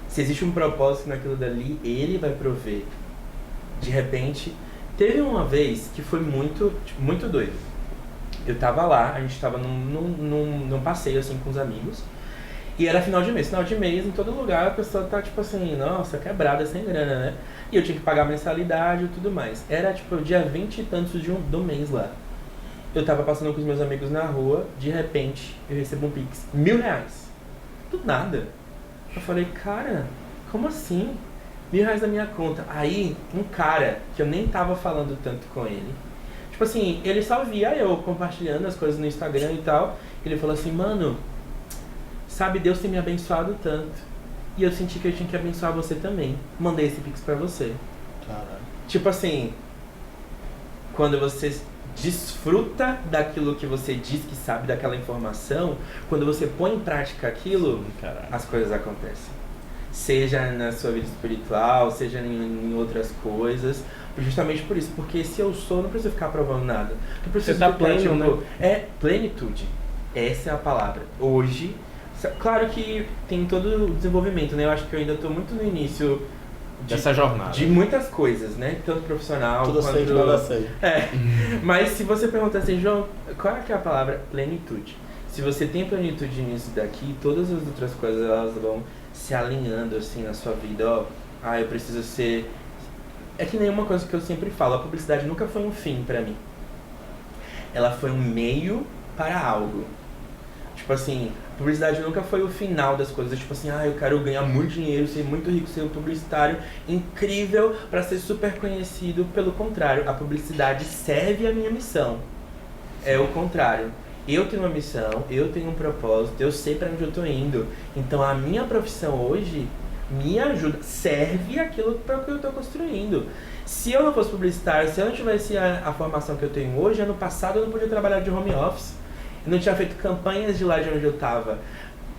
Se existe um propósito naquilo dali, Ele vai prover. De repente, teve uma vez que foi muito, tipo, muito doido. Eu tava lá, a gente tava num passeio assim com os amigos. E era final de mês. Final de mês, em todo lugar, a pessoa tá tipo assim, nossa, quebrada, sem grana, né? E eu tinha que pagar mensalidade e tudo mais. Era tipo dia 20 e tantos do mês lá. Eu tava passando com os meus amigos na rua, de repente, eu recebo um Pix, R$1.000. Do nada. Eu falei, cara, como assim? R$1.000 na minha conta. Aí, um cara, que eu nem tava falando tanto com ele, tipo assim, ele só via eu compartilhando as coisas no Instagram e tal. Ele falou assim, mano, sabe, Deus tem me abençoado tanto. E eu senti que eu tinha que abençoar você também. Mandei esse Pix pra você. Caralho. Tipo assim, quando você desfruta daquilo que você diz que sabe, daquela informação, quando você põe em prática aquilo, as coisas acontecem. Seja na sua vida espiritual, seja em outras coisas. Justamente por isso, porque se eu sou, não preciso ficar provando nada. Eu preciso Você tá ficar, pleno, tipo, né? É plenitude. Essa é a palavra. Hoje, claro que tem todo o desenvolvimento, né? Eu acho que eu ainda estou muito no início Dessa jornada. de muitas coisas, né? Tanto profissional Tudo quanto... aceito, nada aceito. É, mas se você perguntar assim, João, qual é que é a palavra? Plenitude. Se você tem plenitude nisso daqui, todas as outras coisas elas vão se alinhando assim na sua vida. Ó, eu preciso ser... É que nem uma coisa que eu sempre falo, a publicidade nunca foi um fim pra mim. Ela foi um meio para algo. Tipo assim, a publicidade nunca foi o final das coisas. Tipo assim, eu quero ganhar muito dinheiro, ser muito rico, ser um publicitário incrível pra ser super conhecido. Pelo contrário, a publicidade serve a minha missão. É o contrário. Eu tenho uma missão, eu tenho um propósito, eu sei pra onde eu tô indo. Então a minha profissão hoje me ajuda, serve aquilo para o que eu estou construindo. Se eu não fosse publicitário, se eu não tivesse a formação que eu tenho hoje, ano passado eu não podia trabalhar de home office. Eu não tinha feito campanhas de lá de onde eu estava.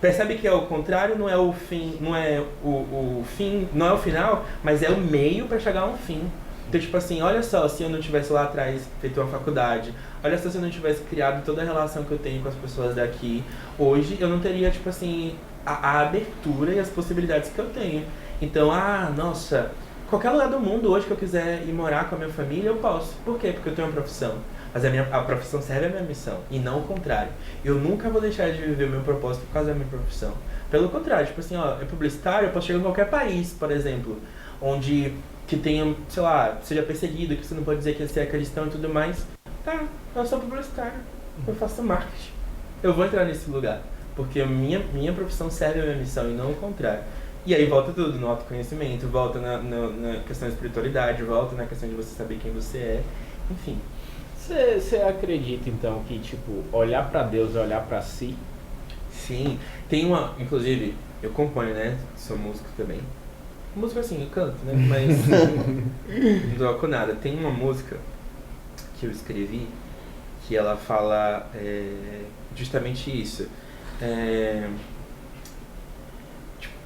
Percebe que é o contrário, não é o fim, não é o fim, não é o final, mas é o meio para chegar a um fim. Então, tipo assim, olha só, se eu não tivesse lá atrás feito uma faculdade, olha só se eu não tivesse criado toda a relação que eu tenho com as pessoas daqui, hoje eu não teria, tipo assim, a abertura e as possibilidades que eu tenho. Então, nossa, qualquer lugar do mundo hoje que eu quiser ir morar com a minha família, eu posso. Por quê? Porque eu tenho uma profissão. Mas a profissão serve a minha missão, e não o contrário. Eu nunca vou deixar de viver o meu propósito por causa da minha profissão. Pelo contrário, tipo assim, é publicitário, eu posso chegar em qualquer país, por exemplo, onde que tenha, sei lá, seja perseguido, que você não pode dizer que você é cristão e tudo mais. Tá, eu sou publicitário, eu faço marketing. Eu vou entrar nesse lugar, porque minha profissão serve a minha missão e não o contrário. E aí volta tudo no autoconhecimento, volta na questão da espiritualidade, volta na questão de você saber quem você é, enfim. Você acredita então que, tipo, olhar pra Deus é olhar pra si? Sim, tem uma, inclusive, eu componho, né, sou músico também. Música assim, eu canto, né, mas não toco nada. Tem uma música que eu escrevi que ela fala justamente isso.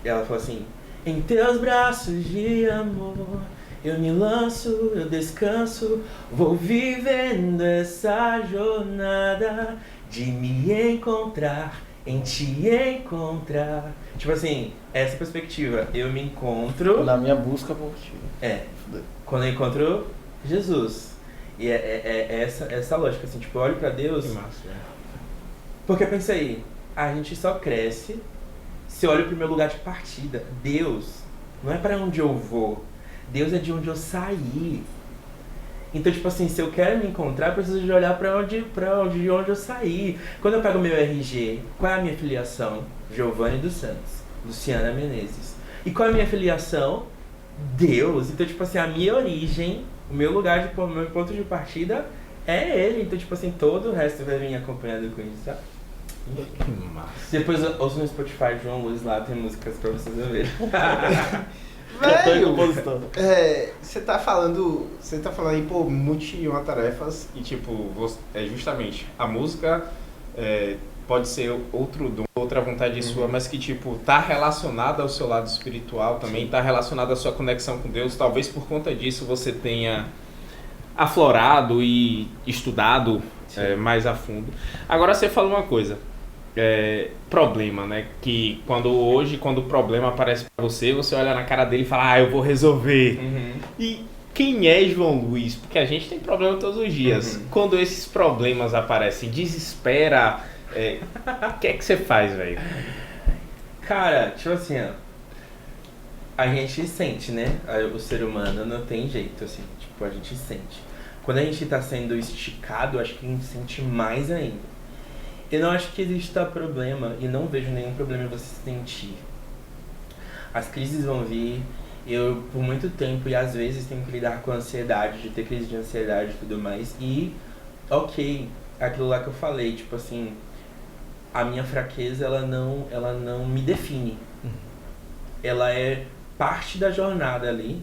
Ela fala assim: em teus braços de amor eu me lanço, eu descanso, vou vivendo essa jornada de me encontrar, em te encontrar. Tipo assim, essa perspectiva, eu me encontro na minha busca por ti. Quando eu encontro Jesus. E é essa lógica, assim, tipo, eu olho pra Deus. Que massa, né? Porque eu pensei, a gente só cresce se eu olho pro meu lugar de partida. Deus não é pra onde eu vou, Deus é de onde eu saí. Então, tipo assim, se eu quero me encontrar, eu preciso de olhar de onde eu saí. Quando eu pego o meu RG, qual é a minha filiação? Giovanni dos Santos, Luciana Menezes. E qual é a minha filiação? Deus. Então, tipo assim, a minha origem, o meu lugar, o meu ponto de partida é Ele. Então, tipo assim, todo o resto vai vir acompanhando com isso, sabe? Que massa. Depois ouço no Spotify, João Luz, lá tem músicas pra vocês ouvirem. Cantor e Velho, compositor. você tá falando aí, pô, multi e uma tarefas e tipo, justamente, a música pode ser outro dom, outra vontade sua, mas que tipo, tá relacionada ao seu lado espiritual também, tá relacionada à sua conexão com Deus, talvez por conta disso você tenha aflorado e estudado mais a fundo. Agora você fala uma coisa, problema, né? Que quando o problema aparece pra você, você olha na cara dele e fala, eu vou resolver. E quem é João Luiz? Porque a gente tem problema todos os dias. Quando esses problemas aparecem, desespera, o que é que você faz, velho? Cara, tipo assim, ó, a gente sente, né? O ser humano não tem jeito, assim, tipo, a gente sente. Quando a gente tá sendo esticado, acho que a gente sente mais ainda. Eu não acho que exista problema, e não vejo nenhum problema em você sentir. As crises vão vir, eu por muito tempo, e às vezes tenho que lidar com a ansiedade, de ter crise de ansiedade e tudo mais, e ok, aquilo lá que eu falei, tipo assim, a minha fraqueza, ela não me define. Ela é parte da jornada ali,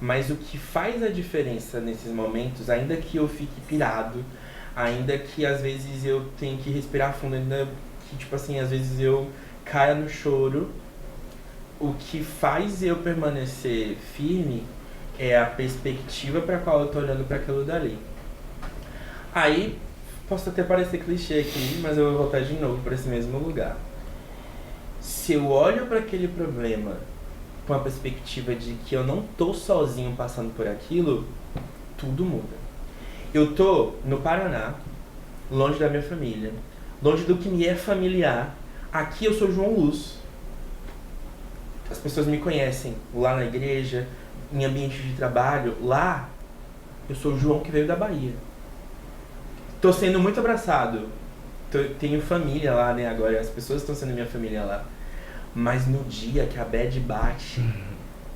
mas o que faz a diferença nesses momentos, ainda que eu fique pirado, ainda que às vezes eu tenha que respirar fundo, ainda que tipo assim, às vezes eu caia no choro, o que faz eu permanecer firme é a perspectiva para a qual eu tô olhando para aquilo dali. Aí, posso até parecer clichê aqui, mas eu vou voltar de novo para esse mesmo lugar. Se eu olho para aquele problema com a perspectiva de que eu não tô sozinho passando por aquilo, tudo muda. Eu tô no Paraná, longe da minha família, longe do que me é familiar. Aqui eu sou João Luz. As pessoas me conhecem lá na igreja, em ambiente de trabalho. Lá, eu sou o João que veio da Bahia. Tô sendo muito abraçado. Tenho família lá, né, agora. As pessoas estão sendo minha família lá. Mas no dia que a bad bate,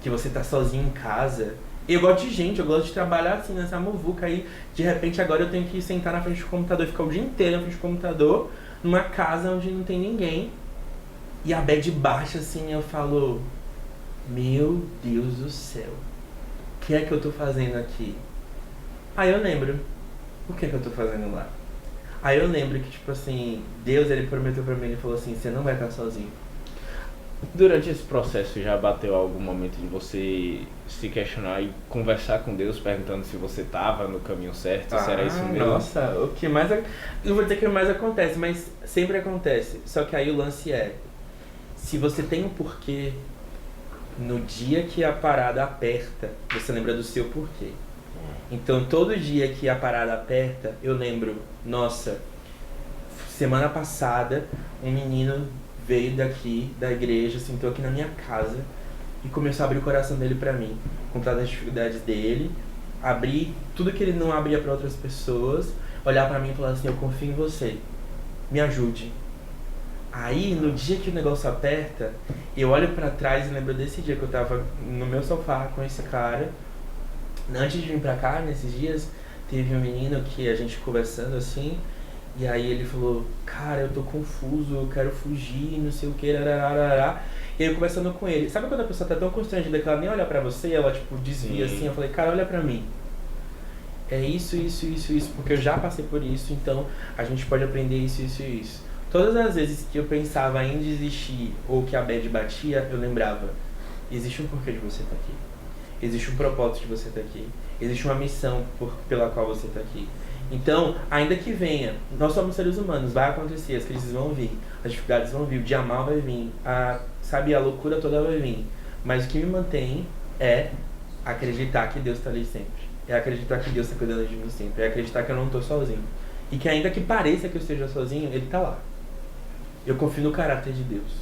que você tá sozinho em casa... Eu gosto de gente, eu gosto de trabalhar assim, nessa muvuca aí. De repente agora eu tenho que sentar na frente do computador e ficar o dia inteiro na frente do computador, numa casa onde não tem ninguém. E a bad baixa assim, eu falo, meu Deus do céu, o que é que eu tô fazendo aqui? Aí eu lembro, o que é que eu tô fazendo lá? Aí eu lembro que tipo assim, Deus ele prometeu pra mim, ele falou assim, você não vai estar sozinho. Durante esse processo já bateu algum momento de você se questionar e conversar com Deus, perguntando se você estava no caminho certo, se era isso mesmo? Nossa, o que mais... Não vou dizer que mais acontece, mas sempre acontece. Só que aí o lance se você tem um porquê, no dia que a parada aperta, você lembra do seu porquê. Então todo dia que a parada aperta, eu lembro, nossa, semana passada, um menino veio daqui, da igreja, sentou aqui na minha casa e começou a abrir o coração dele pra mim, contar das dificuldades dele, abrir tudo que ele não abria pra outras pessoas, olhar pra mim e falar assim, eu confio em você, me ajude. Aí, no dia que o negócio aperta, eu olho pra trás e lembro desse dia que eu tava no meu sofá com esse cara. Antes de vir pra cá, nesses dias, teve um menino que a gente conversando assim, e aí ele falou, cara, eu tô confuso, eu quero fugir, não sei o que, rarararará. E aí eu conversando com ele, sabe quando a pessoa tá tão constrangida que ela nem olha pra você, ela tipo desvia assim, eu falei, cara, olha pra mim. É isso, porque eu já passei por isso, então a gente pode aprender isso. Todas as vezes que eu pensava em desistir ou que a bad batia, eu lembrava, existe um porquê de você estar aqui. Existe um propósito de você estar aqui. Existe uma missão pela qual você está aqui. Então, ainda que venha, nós somos seres humanos, vai acontecer, as crises vão vir, as dificuldades vão vir, o dia mal vai vir, a loucura toda vai vir. Mas o que me mantém é acreditar que Deus está ali sempre. É acreditar que Deus está cuidando de mim sempre. É acreditar que eu não estou sozinho. E que ainda que pareça que eu esteja sozinho, Ele está lá. Eu confio no caráter de Deus.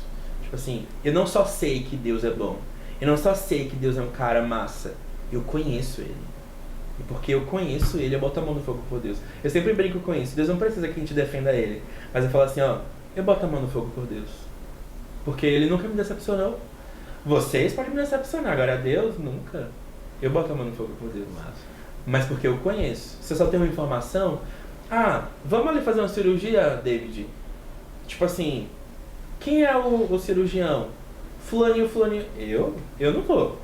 Tipo assim, eu não só sei que Deus é bom, eu não só sei que Deus é um cara massa, eu conheço Ele. E porque eu conheço Ele, eu boto a mão no fogo por Deus. Eu sempre brinco com isso. Deus não precisa que a gente defenda Ele. Mas eu falo assim, ó, eu boto a mão no fogo por Deus. Porque Ele nunca me decepcionou. Vocês podem me decepcionar, agora Deus nunca. Eu boto a mão no fogo por Deus. Mas porque eu conheço. Se eu só tenho uma informação, vamos ali fazer uma cirurgia, David. Tipo assim, quem é o cirurgião? Fulaninho. Eu não vou.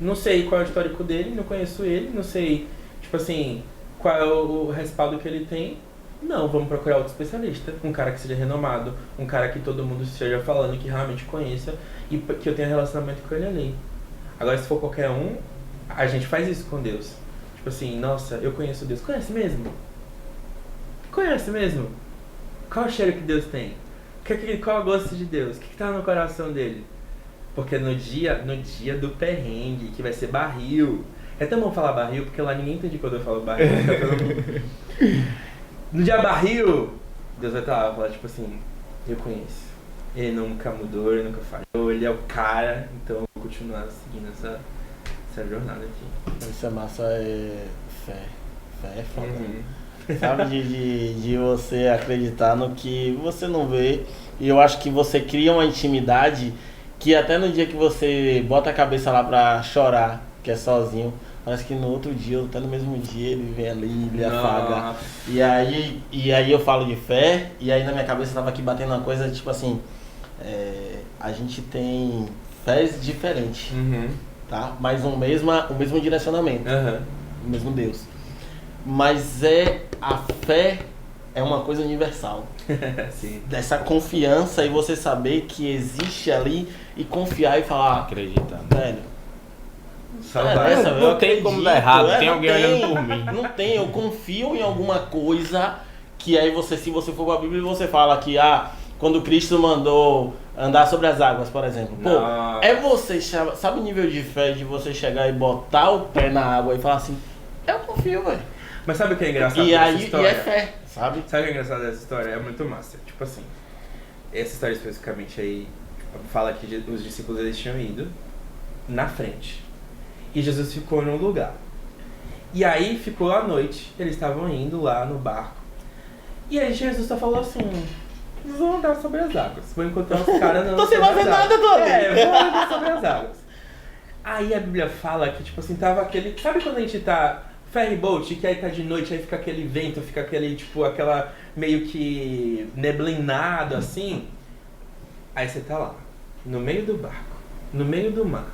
Não sei qual é o histórico dele, não conheço ele, não sei, tipo assim, qual é o respaldo que ele tem. Não, vamos procurar outro especialista, um cara que seja renomado, um cara que todo mundo esteja falando, que realmente conheça e que eu tenha relacionamento com ele ali. Agora, se for qualquer um, a gente faz isso com Deus. Tipo assim, nossa, eu conheço Deus. Conhece mesmo? Conhece mesmo? Qual o cheiro que Deus tem? Qual o gosto de Deus? O que tá no coração dele? Porque no dia do perrengue, que vai ser barril. É tão bom falar barril, porque lá ninguém entende quando eu falo barril. No dia barril, Deus vai estar lá e falar, tipo assim, eu conheço. Ele nunca mudou, ele nunca falhou, ele é o cara, então eu vou continuar seguindo essa jornada aqui. Isso é massa, é fé. Fé é foda. Sabe, de você acreditar no que você não vê. E eu acho que você cria uma intimidade que até no dia que você bota a cabeça lá pra chorar, que é sozinho, parece que no outro dia, ou até no mesmo dia, ele vem ali, ele afaga. E aí eu falo de fé, e aí na minha cabeça tava aqui batendo uma coisa, tipo assim, a gente tem fés diferentes, tá? Mas o mesmo direcionamento, o mesmo Deus. Mas a fé é uma coisa universal. Sim. Dessa confiança e você saber que existe ali e confiar e falar, Acreditando. velho, Não tem como dar errado, tem alguém olhando por mim. Não tem, eu confio em alguma coisa que aí se você for com a Bíblia, você fala que, quando Cristo mandou andar sobre as águas, por exemplo. Pô, você, sabe o nível de fé de você chegar e botar o pé na água e falar assim, eu confio, velho. Mas sabe o que é engraçado E dessa aí, história? e é fé, sabe? Sabe o que é engraçado dessa história? É muito massa. Tipo assim, essa história especificamente aí fala que os discípulos eles tinham ido na frente. E Jesus ficou num lugar. E aí ficou a noite, eles estavam indo lá no barco. E aí Jesus só falou assim, vou andar sobre as águas. Vou encontrar uns caras andando Tô sem sobre as fazer águas. nada, tô vou andar sobre as águas. Aí a Bíblia fala que, tipo assim, tava aquele... Sabe quando a gente tá... ferry boat, que aí tá de noite, aí fica aquele vento, fica aquele, tipo, aquela meio que neblinado, assim. Aí você tá lá, no meio do barco, no meio do mar.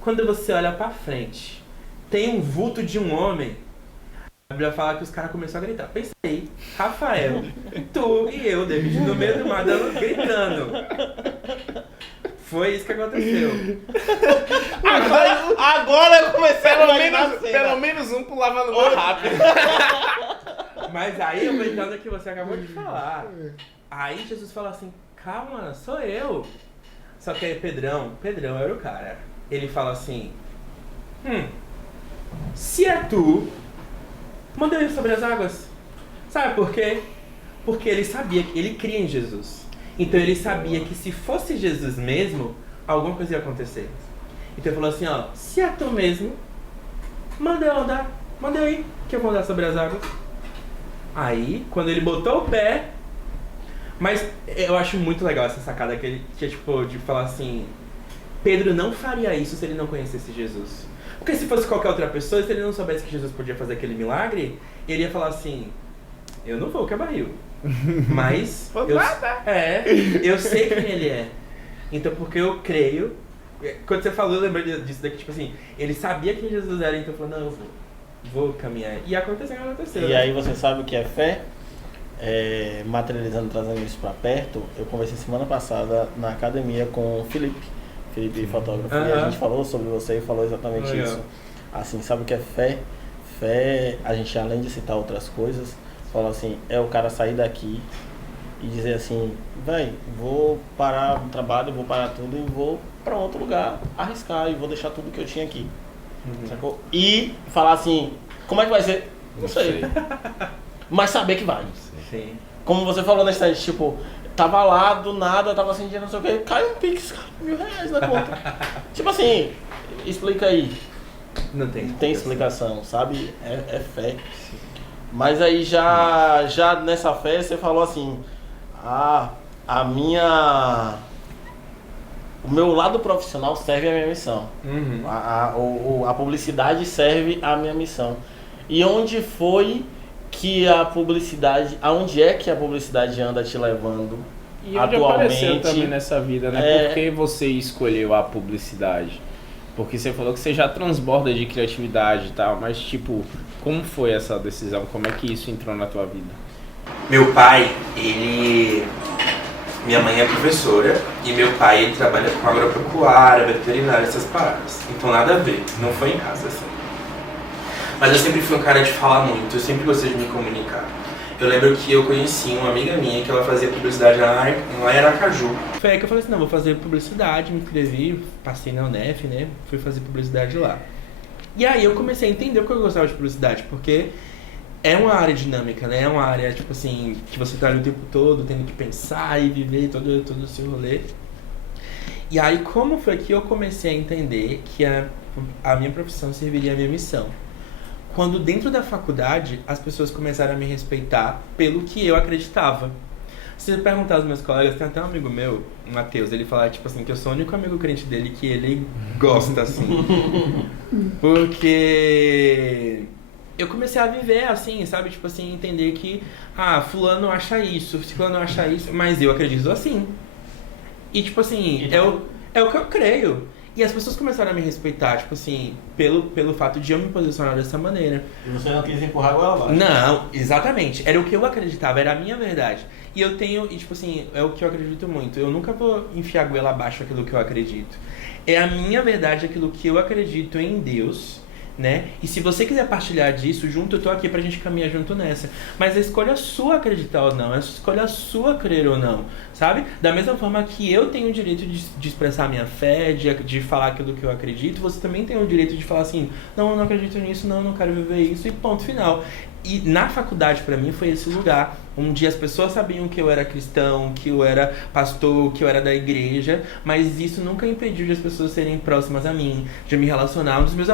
Quando você olha pra frente, tem um vulto de um homem. A Bíblia fala que os caras começaram a gritar. Pensei, Rafael, tu e eu, David, no meio do mar, gritando. Foi isso que aconteceu. Agora eu comecei a imaginar a cena. Pelo menos um pulava no mar rápido. Mas aí eu vou entrar no que você acabou de falar. Aí Jesus fala assim, calma, sou eu. Só que aí Pedrão era o cara. Ele fala assim, se é tu, manda eu ir sobre as águas. Sabe por quê? Porque ele sabia, ele cria em Jesus. Então ele sabia que se fosse Jesus mesmo, alguma coisa ia acontecer. Então ele falou assim, se é tu mesmo, manda eu andar, manda eu ir, que eu vou andar sobre as águas. Aí, quando ele botou o pé, mas eu acho muito legal essa sacada que ele tinha, tipo, de falar assim, Pedro não faria isso se ele não conhecesse Jesus. Porque se fosse qualquer outra pessoa, se ele não soubesse que Jesus podia fazer aquele milagre, ele ia falar assim, eu não vou, que é barril. Mas eu sei quem ele é. Então porque eu creio. Quando você falou, eu lembrei disso daqui, tipo assim, ele sabia quem Jesus era, então falou, não, eu vou caminhar. E aconteceu o que aconteceu. E aí você sabe o que é fé? Materializando, trazendo isso pra perto, eu conversei semana passada na academia com o Felipe fotógrafo, e a gente falou sobre você e falou exatamente isso. Assim, sabe o que é fé? Fé, a gente além de citar outras coisas, fala assim, é o cara sair daqui e dizer assim, vou parar o trabalho, vou parar tudo e vou pra outro lugar, arriscar e vou deixar tudo que eu tinha aqui. Sacou? E falar assim, como é que vai ser? Não sei. Mas saber que vai. Sim. Como você falou na instante, tipo, tava lá, do nada, tava sentindo não sei o que, cai um pix, R$1.000 na conta. Tipo assim, explica aí. Não tem. Tem explicação, sabe? É fé. Mas aí já nessa fé você falou assim, o meu lado profissional serve à minha missão. A publicidade serve à minha missão. E onde foi que a publicidade, aonde é que a publicidade anda te levando E onde apareceu também nessa vida, né? Por que você escolheu a publicidade? Porque você falou que você já transborda de criatividade e tal, mas tipo, como foi essa decisão? Como é que isso entrou na tua vida? Meu pai, minha mãe é professora e meu pai ele trabalha com agropecuária, veterinária, essas paradas. Então nada a ver, não foi em casa assim. Mas eu sempre fui um cara de falar muito, eu sempre gostei de me comunicar. Eu lembro que eu conheci uma amiga minha que ela fazia publicidade lá em Aracaju. Foi aí que eu falei assim, não, vou fazer publicidade, me inscrevi, passei na UNEF, né, fui fazer publicidade lá. E aí eu comecei a entender o que eu gostava de publicidade, porque é uma área dinâmica, né, é uma área, tipo assim, que você tá ali o tempo todo tendo que pensar e viver todo o seu rolê. E aí como foi que eu comecei a entender que a minha profissão serviria à minha missão? Quando dentro da faculdade as pessoas começaram a me respeitar pelo que eu acreditava. Se você perguntar aos meus colegas, tem até um amigo meu, o Matheus, ele fala tipo assim, que eu sou o único amigo crente dele que ele gosta assim. Porque eu comecei a viver assim, sabe? Tipo assim, entender que, fulano acha isso, fulano acha isso, mas eu acredito assim. E tipo assim, é o que eu creio. E as pessoas começaram a me respeitar, tipo assim, pelo fato de eu me posicionar dessa maneira. E você não quis empurrar a goela abaixo. Não, exatamente. Era o que eu acreditava, era a minha verdade. E eu tenho, e tipo assim, é o que eu acredito muito. Eu nunca vou enfiar a goela abaixo aquilo que eu acredito. É a minha verdade, aquilo que eu acredito em Deus, né? E se você quiser partilhar disso junto, eu tô aqui pra gente caminhar junto nessa. Mas a escolha sua acreditar ou não, a escolha sua crer ou não, sabe? Da mesma forma que eu tenho o direito de expressar a minha fé, de falar aquilo que eu acredito, você também tem o direito de falar assim, não, eu não acredito nisso, não, eu não quero viver isso, e ponto final. E na faculdade, pra mim, foi esse lugar onde as pessoas sabiam que eu era cristão, que eu era pastor, que eu era da igreja, mas isso nunca impediu de as pessoas serem próximas a mim, de me relacionar. Um dos meus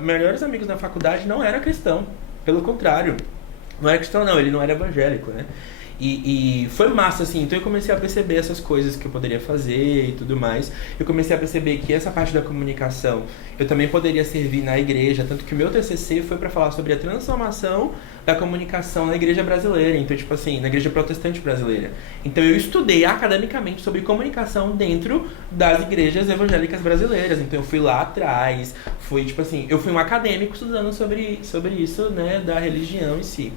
melhores amigos na faculdade não era cristão, pelo contrário. Não era cristão não, ele não era evangélico, né? E foi massa, assim, então eu comecei a perceber essas coisas que eu poderia fazer e tudo mais. Eu comecei a perceber que essa parte da comunicação eu também poderia servir na igreja, tanto que o meu TCC foi para falar sobre a transformação da comunicação na igreja brasileira, então tipo assim, na igreja protestante brasileira. Então eu estudei academicamente sobre comunicação dentro das igrejas evangélicas brasileiras, então eu fui lá atrás, fui tipo assim, eu fui um acadêmico estudando sobre isso, né, da religião em si.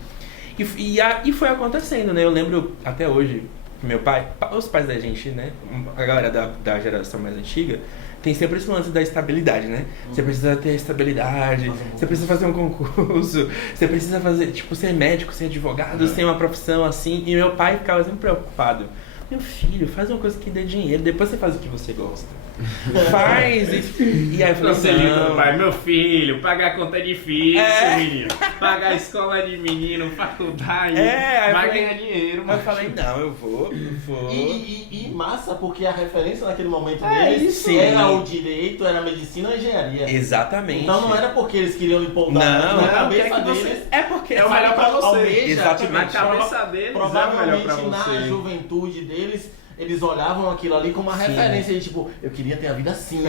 E foi acontecendo, né? Eu lembro até hoje, meu pai, os pais da gente, né? A galera da geração mais antiga, tem sempre esse lance da estabilidade, né? Você precisa ter estabilidade, você precisa fazer um concurso, você precisa fazer, tipo, ser médico, ser advogado, ser uma profissão assim. E meu pai ficava sempre preocupado. Meu filho, faz uma coisa que dê dinheiro, depois você faz o que você gosta. Faz isso. E aí eu falei, não, pai, meu filho, pagar a conta é difícil, menino. Pagar a escola de menino, faculdade, vai ganhar dinheiro. Mas eu falei, não, eu vou. E massa, porque a referência naquele momento deles era o direito, era a medicina ou a engenharia. Exatamente. Então não era porque eles queriam lhe poupar na cabeça deles. É porque é o melhor pra você. Exatamente. Na cabeça deles, provavelmente é o melhor pra você. Na juventude deles, eles olhavam aquilo ali como uma referência de tipo, eu queria ter a vida assim.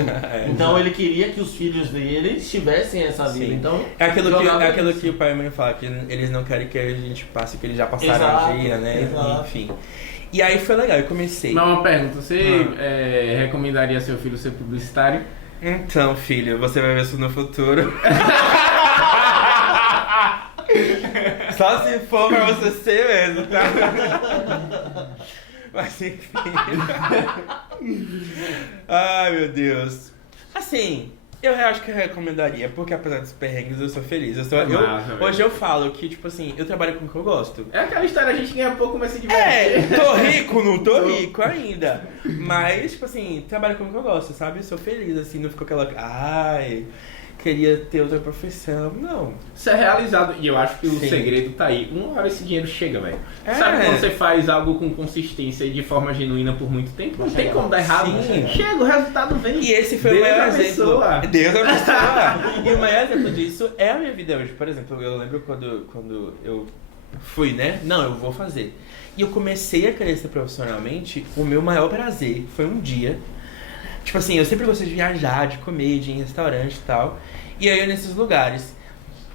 Então ele queria que os filhos dele tivessem essa vida. Então, é aquilo que o pai e a mãe falam, que eles não querem que a gente passe o que eles já passaram um dia, né? Exato. Enfim. E aí foi legal, eu comecei. Mas uma pergunta, você recomendaria seu filho ser publicitário? Então, filho, você vai ver isso no futuro. Só se for pra você ser mesmo, tá? Mas enfim. Ai, meu Deus. Assim, eu acho que eu recomendaria, porque apesar dos perrengues eu sou feliz. Hoje eu falo que, tipo assim, eu trabalho com o que eu gosto. É aquela história, a gente ganha pouco, mas se diverte. Tô rico, não tô rico ainda. Mas, tipo assim, trabalho com o que eu gosto, sabe? Eu sou feliz, assim, não ficou aquela... Ai... queria ter outra profissão, não. Isso é realizado, e eu acho que o segredo tá aí. Uma hora esse dinheiro chega, velho. Sabe quando você faz algo com consistência e de forma genuína por muito tempo? Não tem como dar errado. Chega, o resultado vem. E esse foi o maior exemplo. Deus abençoa. E o maior exemplo disso é a minha vida hoje. Por exemplo, eu lembro quando eu fui, né? Não, eu vou fazer. E eu comecei a crescer profissionalmente, o meu maior prazer foi um dia... Tipo assim, eu sempre gostei de viajar, de comer, de ir em restaurante e tal. E aí eu nesses lugares.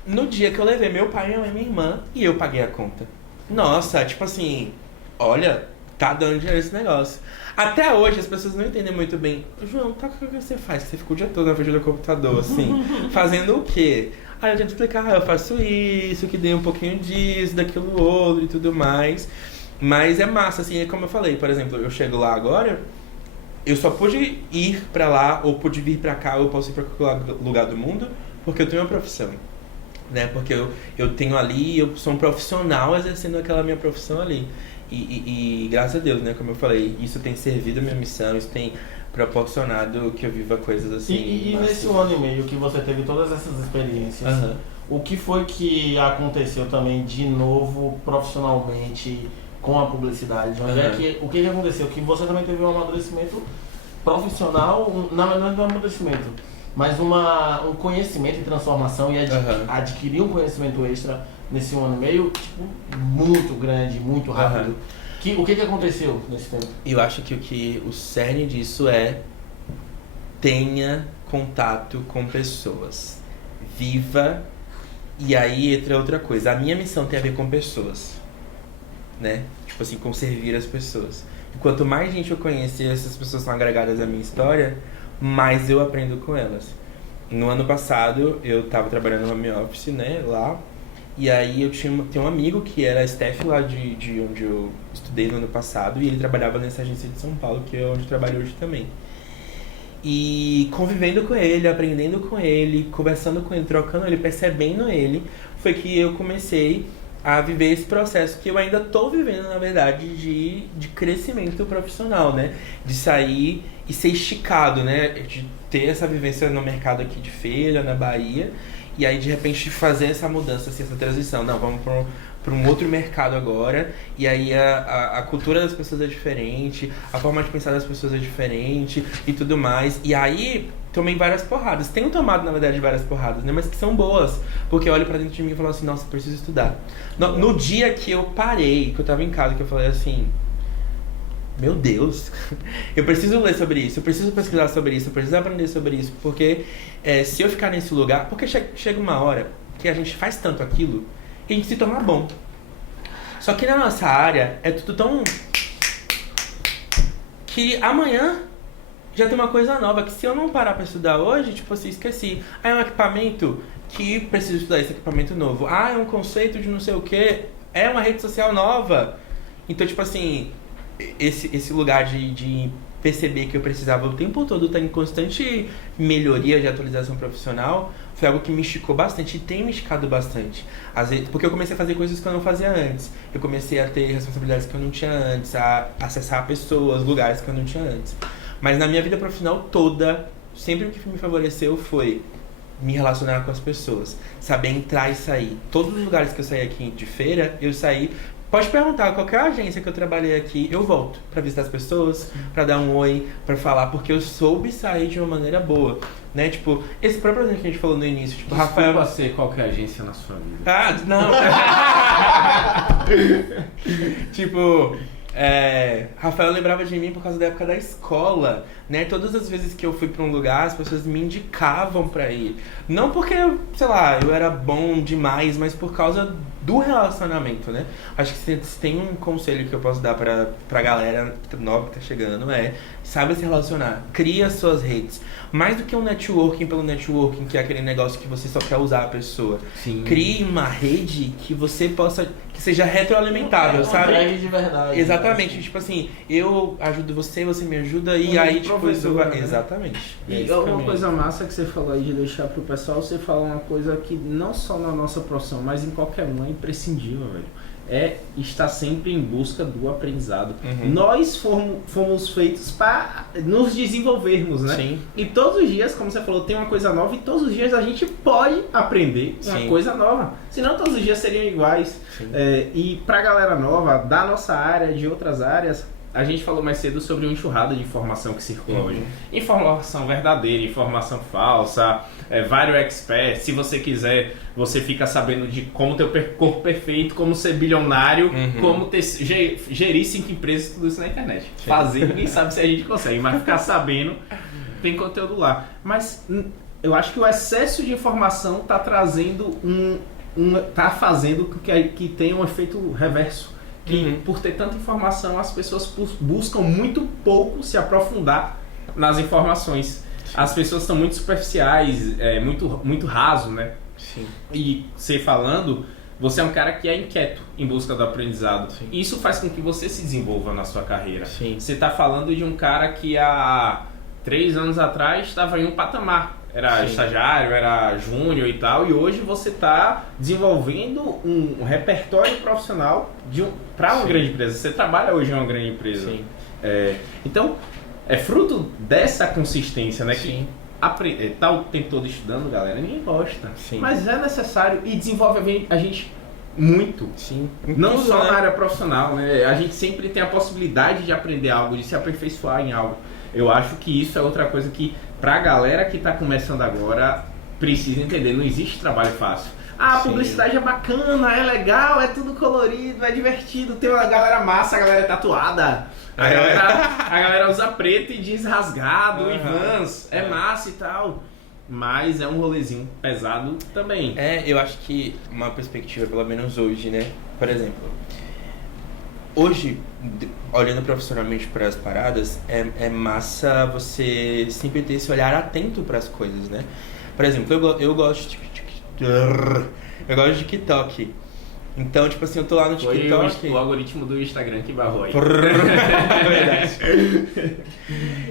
no dia que eu levei meu pai, minha mãe e minha irmã, e eu paguei a conta. Nossa, tipo assim, olha, tá dando dinheiro esse negócio. Até hoje as pessoas não entendem muito bem. João, tá, o que você faz? Você fica o dia todo na frente do computador, assim, fazendo o quê? Aí eu tento explicar, eu faço isso, que dei um pouquinho disso, daquilo outro e tudo mais. Mas é massa, assim, é como eu falei, por exemplo, eu chego lá agora, eu só pude ir pra lá, ou pude vir pra cá, ou posso ir pra qualquer lugar do mundo, porque eu tenho uma profissão. Né? Porque eu tenho ali, eu sou um profissional exercendo aquela minha profissão ali. E graças a Deus, né? Como eu falei, isso tem servido a minha missão, isso tem proporcionado que eu viva coisas assim. E nesse 1 ano e meio que você teve todas essas experiências, o que foi que aconteceu também de novo profissionalmente com a publicidade? O que aconteceu? Que você também teve um amadurecimento profissional, na verdade não é um amadurecimento, mas um conhecimento e transformação e adquirir um conhecimento extra nesse 1 ano e meio, tipo, muito grande, muito rápido. O que aconteceu nesse tempo? Eu acho que o cerne disso é tenha contato com pessoas. Viva. E aí entra outra coisa. A minha missão tem a ver com pessoas. Né? Tipo assim, com servir as pessoas. E quanto mais gente eu conheço e essas pessoas são agregadas à minha história, mais eu aprendo com elas. No ano passado, eu tava trabalhando no home office, né, lá. E aí eu tenho um amigo que era staff lá de onde eu estudei no ano passado. E ele trabalhava nessa agência de São Paulo, que é onde eu trabalho hoje também. E convivendo com ele, aprendendo com ele, conversando com ele, trocando ele, percebendo ele, foi que eu comecei a viver esse processo que eu ainda tô vivendo, na verdade, de crescimento profissional, né? De sair e ser esticado, né? De ter essa vivência no mercado aqui de feira, na Bahia, e aí de repente fazer essa mudança, assim, essa transição. Não, vamos para um outro mercado agora, e aí a cultura das pessoas é diferente, a forma de pensar das pessoas é diferente e tudo mais. E aí tomei várias porradas. Tenho tomado, na verdade, várias porradas, né? Mas que são boas, porque eu olho pra dentro de mim e falo assim, nossa, eu preciso estudar. No dia que eu parei, que eu tava em casa, que eu falei assim, meu Deus, eu preciso ler sobre isso, eu preciso pesquisar sobre isso, eu preciso aprender sobre isso, porque se eu ficar nesse lugar, porque chega uma hora que a gente faz tanto aquilo e a gente se torna bom. Só que na nossa área é tudo tão... que amanhã já tem uma coisa nova, que se eu não parar pra estudar hoje, tipo assim, esqueci. Ah, é um equipamento que preciso estudar esse equipamento novo. Ah, é um conceito de não sei o que, é uma rede social nova. Então, tipo assim, esse lugar de perceber que eu precisava o tempo todo estar em constante melhoria de atualização profissional foi algo que me esticou bastante e tem me esticado bastante. Às vezes, porque eu comecei a fazer coisas que eu não fazia antes. Eu comecei a ter responsabilidades que eu não tinha antes, a acessar pessoas, lugares que eu não tinha antes. Mas na minha vida profissional toda, sempre o que me favoreceu foi me relacionar com as pessoas, saber entrar e sair. Todos os lugares que eu saí aqui de feira, eu saí... Pode perguntar, qualquer agência que eu trabalhei aqui, eu volto pra visitar as pessoas, pra dar um oi, pra falar, porque eu soube sair de uma maneira boa, né? Tipo, esse próprio exemplo que a gente falou no início, tipo, Rafael... Rafael... ser qualquer agência na sua vida. Ah, não! Tipo... Rafael lembrava de mim por causa da época da escola, né? Todas as vezes que eu fui pra um lugar, as pessoas me indicavam pra ir. Não porque, sei lá, eu era bom demais, mas por causa do relacionamento, né? Acho que se tem um conselho que eu posso dar pra galera nova que tá chegando, saiba se relacionar, cria suas redes. Mais do que um networking pelo networking, que é aquele negócio que você só quer usar a pessoa. Sim. Crie uma rede que você possa, que seja retroalimentável, sabe? Uma rede de verdade. Exatamente, tipo assim, eu ajudo você, você me ajuda e aí tipo isso vai... Né? Exatamente. E uma coisa massa que você falou aí de deixar pro pessoal, você fala uma coisa que não só na nossa profissão, mas em qualquer uma é imprescindível, velho. É estar sempre em busca do aprendizado. Nós fomos feitos para nos desenvolvermos, né? Sim. E todos os dias, como você falou, tem uma coisa nova e todos os dias a gente pode aprender uma coisa nova. Senão todos os dias seriam iguais. E pra galera nova, da nossa área, de outras áreas, a gente falou mais cedo sobre uma enxurrada de informação que circula hoje. Informação verdadeira, informação falsa, vários experts. Se você quiser, você fica sabendo de como ter o corpo perfeito, como ser bilionário, como gerir 5 empresas, tudo isso na internet. Fazer, ninguém sabe se a gente consegue, mas ficar sabendo, tem conteúdo lá. Mas eu acho que o excesso de informação tá trazendo tá fazendo que tenha um efeito reverso. Que por ter tanta informação, as pessoas buscam muito pouco se aprofundar nas informações. As pessoas estão muito superficiais, muito raso, né? Sim. E você falando, você é um cara que é inquieto em busca do aprendizado. Sim. Isso faz com que você se desenvolva na sua carreira. Sim. Você está falando de um cara que há 3 anos atrás estava em um patamar. Era Sim. estagiário, era júnior e tal, e hoje você está desenvolvendo um repertório profissional para uma Sim. grande empresa. Você trabalha hoje em uma grande empresa. Sim. Então, é fruto dessa consistência, né? Sim. Que tá o tempo todo estudando, galera, ninguém gosta. Sim. Mas é necessário e desenvolve a gente muito. Sim. Não Tudo, só né? na área profissional, né? A gente sempre tem a possibilidade de aprender algo, de se aperfeiçoar em algo. Eu acho que isso é outra coisa que, pra galera que tá começando agora, precisa entender. Não existe trabalho fácil. A Sim. publicidade é bacana, é legal, é tudo colorido, é divertido. Tem uma galera massa, a galera é tatuada. A galera usa preto e jeans rasgado e Vans. É massa e tal. Mas é um rolezinho pesado também. Eu acho que uma perspectiva, pelo menos hoje, né? Por exemplo, hoje, olhando profissionalmente para as paradas, é massa você sempre ter esse olhar atento para as coisas, né? Por exemplo, eu gosto de TikTok. Então, tipo assim, eu tô lá no TikTok. Foi o algoritmo do Instagram que barrou aí. Verdade.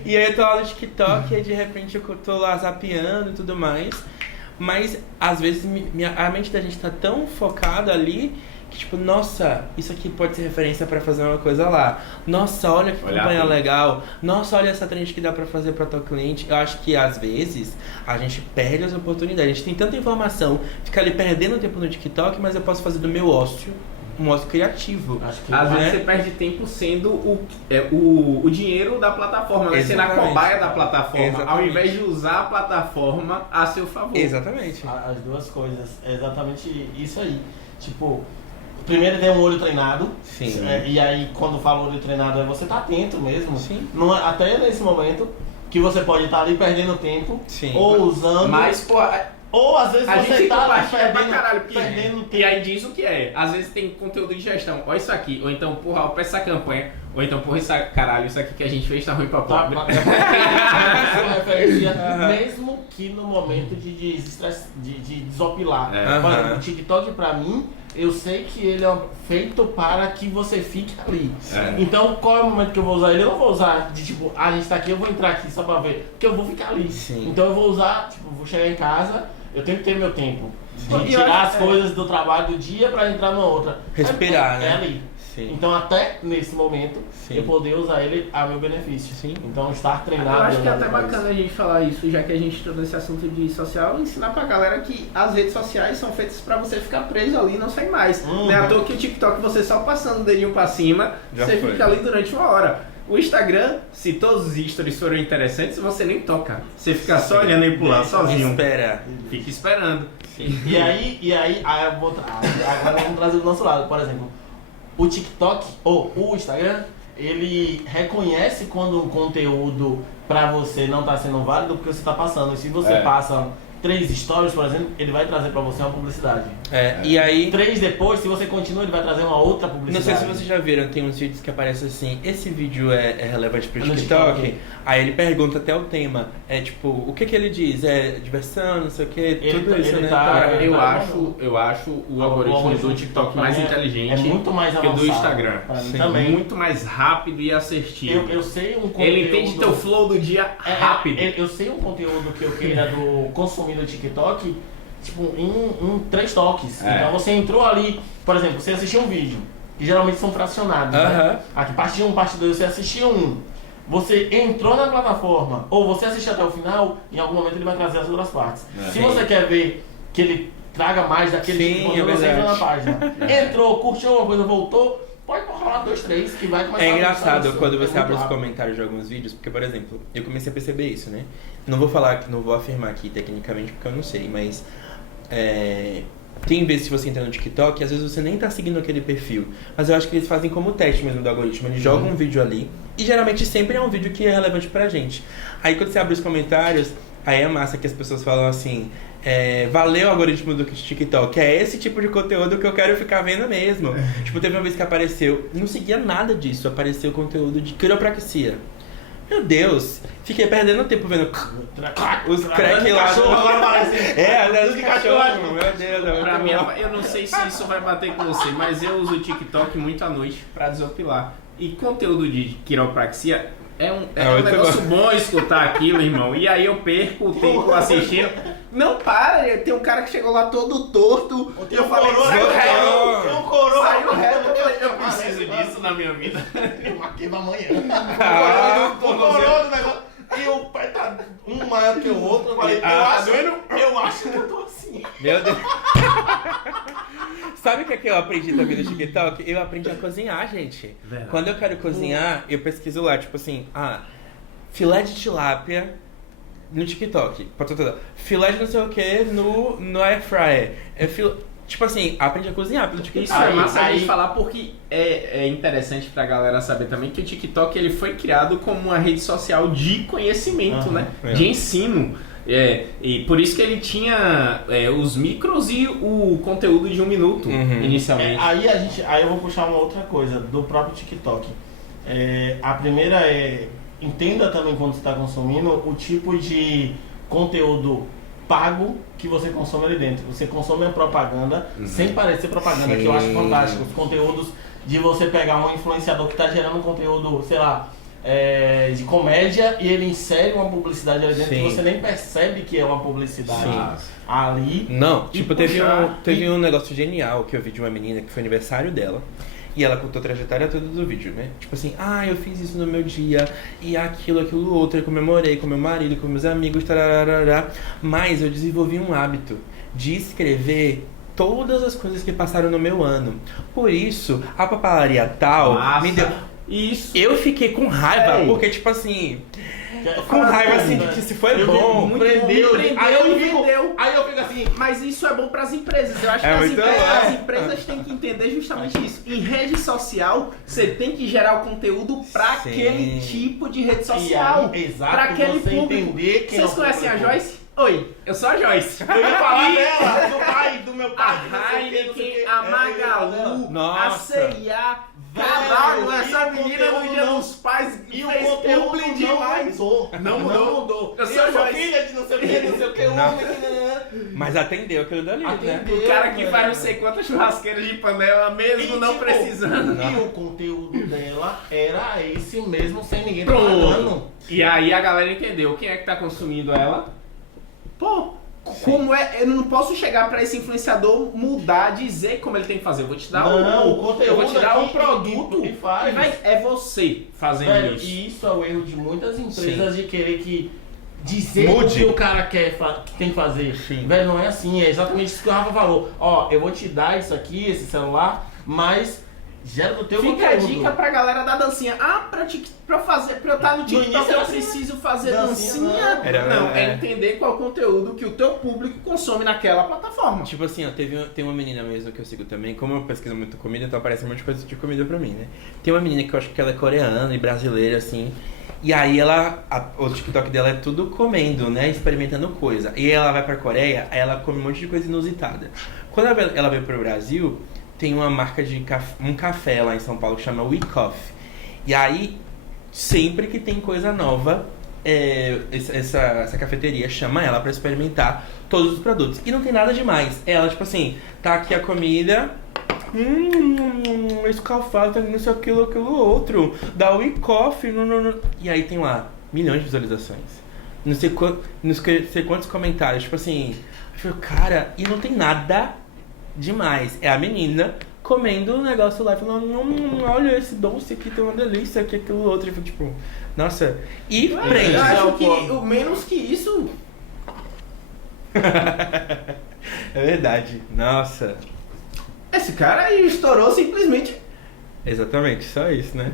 E aí eu tô lá no TikTok e aí de repente eu tô lá zapeando e tudo mais. Mas às vezes a mente da gente tá tão focada ali que tipo, nossa, isso aqui pode ser referência pra fazer uma coisa lá. Nossa, olha que campanha legal. Nossa, olha essa trend que dá pra fazer pra tal cliente. Eu acho que às vezes a gente perde as oportunidades. A gente tem tanta informação, fica ali perdendo tempo no TikTok, mas eu posso fazer do meu ócio um ócio criativo. Acho que Às vezes você perde tempo sendo o dinheiro da plataforma, né? Sendo a cobaia da plataforma, Exatamente. ao invés de usar a plataforma a seu favor. Exatamente. as duas coisas, é exatamente isso aí. Tipo, primeiro tem um olho treinado. Sim. E aí quando fala olho treinado é você tá atento mesmo. Sim. Não, até nesse momento que você pode estar ali perdendo tempo. Sim. Ou usando. Mas, pô, ou às vezes a você gente tá compartilha pra perdendo, caralho, perdendo tempo. e aí diz o que é. Às vezes tem conteúdo de gestão, olha isso aqui, ou então, porra, olha essa campanha, ou então, porra, isso aqui que a gente fez tá ruim pra Tá, pobre. mesmo que no momento de desopilar. É. Por exemplo, o TikTok pra mim, eu sei que ele é feito para que você fique ali. É. Então qual é o momento que eu vou usar ele? Eu não vou usar de tipo, a gente tá aqui, eu vou entrar aqui só pra ver, porque eu vou ficar ali. Sim. Então eu vou usar, tipo, vou chegar em casa, eu tenho que ter meu tempo. Sim. De tirar as coisas do trabalho do dia pra entrar numa outra. Respirar, É né? ali. Sim. Então até nesse momento Sim. eu poder usar ele a meu benefício. Sim. Então estar treinado. Eu acho que é até pra isso. bacana a gente falar isso, já que a gente trouxe esse assunto de social, ensinar pra galera que as redes sociais são feitas pra você ficar preso ali e não sair mais. Não é à toa que o TikTok, você só passando o dedinho pra cima, Já você foi. fica ali durante uma hora. O Instagram, se todos os stories forem interessantes, você nem toca. Você fica só olhando ele pular sozinho. Espera. Fica esperando. E aí eu vou agora vamos trazer do nosso lado. Por exemplo, o TikTok ou o Instagram, ele reconhece quando um conteúdo pra você não tá sendo válido porque você tá passando. E se você passa 3 stories, por exemplo, ele vai trazer pra você uma publicidade. E aí, 3 depois, se você continua, ele vai trazer uma outra não publicidade. sei se vocês já viram, tem uns vídeos que aparecem assim, esse vídeo é relevante pro No TikTok? TikTok. Aí ele pergunta até o tema. É tipo, o que ele diz? É diversão, não sei o que, tudo isso, né? Eu acho o algoritmo do TikTok mais inteligente é muito mais que o avançado. do Instagram. Pra mim Sim. também. Muito mais rápido e assertivo. Eu sei um conteúdo. Ele entende teu flow do dia rápido. Eu sei um conteúdo que eu queira consumir no TikTok, tipo, em 3 toques. Então você entrou ali, por exemplo, você assistiu um vídeo, que geralmente são fracionados, né? Aqui, parte 1, parte 2, você assistiu um. Você entrou na plataforma, ou você assistiu até o final, em algum momento ele vai trazer as outras partes. Se você quer ver que ele traga mais daquele Sim, tipo de conteúdo, você entra na página. Entrou, curtiu alguma coisa, voltou, pode rolar 2, 3, que vai começar É a engraçado avançar quando isso. você É abre os muito rápido. comentários de alguns vídeos, porque, por exemplo, eu comecei a perceber isso, né? Não vou falar, não vou afirmar aqui tecnicamente porque eu não sei, mas tem vezes que você entra no TikTok, às vezes você nem tá seguindo aquele perfil, mas eu acho que eles fazem como teste mesmo do algoritmo, eles jogam um vídeo ali, e geralmente sempre é um vídeo que é relevante pra gente. Aí quando você abre os comentários, Aí é massa que as pessoas falam assim, valeu algoritmo do TikTok, é esse tipo de conteúdo que eu quero ficar vendo mesmo. Tipo, teve uma vez que apareceu, não seguia nada disso, apareceu conteúdo de quiropraxia. Meu Deus, fiquei perdendo tempo vendo os crack lá. Andando de cachorro, meu Deus. Pra mim, eu não sei se isso vai bater com você, mas eu uso o TikTok muito à noite pra desopilar. E conteúdo de quiropraxia é um negócio bom escutar aquilo, irmão. E aí eu perco o tempo assistindo. Não para, tem um cara que chegou lá todo torto. Eu falei, tem um coroa. Saiu reto, eu preciso disso na minha vida. Eu marquei pra amanhã. O coroa do negócio. E o pé tá um maior que o outro. Eu falei, eu acho que eu tô assim. Meu Deus. Sabe o que é que eu aprendi também no TikTok? Eu aprendi a cozinhar, gente. Verdade. Quando eu quero cozinhar, eu pesquiso lá, tipo assim, filé de tilápia no TikTok. Filé de não sei o que no air fryer. Tipo assim, aprendi a cozinhar pelo TikTok. Isso é massa a gente falar porque é interessante pra galera saber também que o TikTok ele foi criado como uma rede social de conhecimento, né? De ensino. E por isso que ele tinha os micros e o conteúdo de 1 minuto, inicialmente. Aí eu vou puxar uma outra coisa do próprio TikTok. A primeira entenda também quando você está consumindo o tipo de conteúdo pago que você consome ali dentro. Você consome a propaganda sem parecer propaganda, que eu acho fantástico. Os conteúdos de você pegar um influenciador que está gerando um conteúdo, sei lá, de comédia e ele insere uma publicidade ali dentro que você nem percebe que é uma publicidade ali. Não, tipo, teve um negócio genial que eu vi de uma menina que foi aniversário dela. E ela contou a trajetória toda do vídeo, né? Tipo assim, eu fiz isso no meu dia, e aquilo outro, eu comemorei com meu marido, com meus amigos, tararara. Mas eu desenvolvi um hábito de escrever todas as coisas que passaram no meu ano. Por isso, a papelaria tal me deu... Isso. Eu fiquei com raiva, porque tipo assim... Com raiva assim, de que se foi bom. Prendeu. Aí eu fico assim, mas isso é bom para as empresas. Eu acho que as empresas têm que entender justamente isso. Em rede social, você tem que gerar o conteúdo para aquele tipo de rede social. Para aquele público. Vocês conhecem a Joyce? Oi, eu sou a Joyce. Eu ia falar dela, do pai, do meu pai. A Heineken, a Magalu, a C&A. Caralho, essa menina no Dia dos Pais e o conteúdo demais. Não mudou. Eu sou filha de não sei o que, Mas atendeu aquilo dali, né? O cara que faz não sei quantas churrasqueiras de panela mesmo, não precisando. E o conteúdo dela era esse mesmo, sem ninguém pagando. E aí a galera entendeu. Quem é que tá consumindo ela? Pô, como eu não posso chegar pra esse influenciador mudar, dizer como ele tem que fazer. Eu vou te dar o conteúdo, eu vou te dar um produto e faz. É você fazendo isso. E isso é o erro de muitas empresas de querer que dizer o Mude. que o cara quer que tem que fazer. Velho, não é assim, é exatamente isso que o Rafa falou. Eu vou te dar isso aqui, esse celular, mas gera do teu conteúdo. Fica a dica pra galera da dancinha. Pra eu estar no TikTok eu preciso fazer dancinha. É entender qual é o conteúdo que o teu público consome naquela plataforma. Tipo assim, tem uma menina mesmo que eu sigo também, como eu pesquiso muito comida, então aparece um monte de coisa de comida pra mim, né? Tem uma menina que eu acho que ela é coreana e brasileira, assim, e aí o TikTok dela é tudo comendo, né? Experimentando coisa. E ela vai pra Coreia, aí ela come um monte de coisa inusitada. Quando ela veio pro Brasil, tem uma marca de um café lá em São Paulo que chama We Coffee. E aí, sempre que tem coisa nova, essa cafeteria chama ela pra experimentar todos os produtos. E não tem nada demais. Ela, tipo assim, tá aqui a comida, escalfado, não sei aquilo outro, da We Coffee, e aí tem lá milhões de visualizações. Não sei quantos comentários, tipo assim, eu falo, cara, e não tem nada demais. É a menina comendo o negócio lá e falando, olha esse doce aqui, tem uma delícia, aqui, aquilo outro. E tipo, nossa. E prende. Eu acho que o menos que isso. É verdade. Nossa. Esse cara aí estourou simplesmente. Exatamente, só isso, né?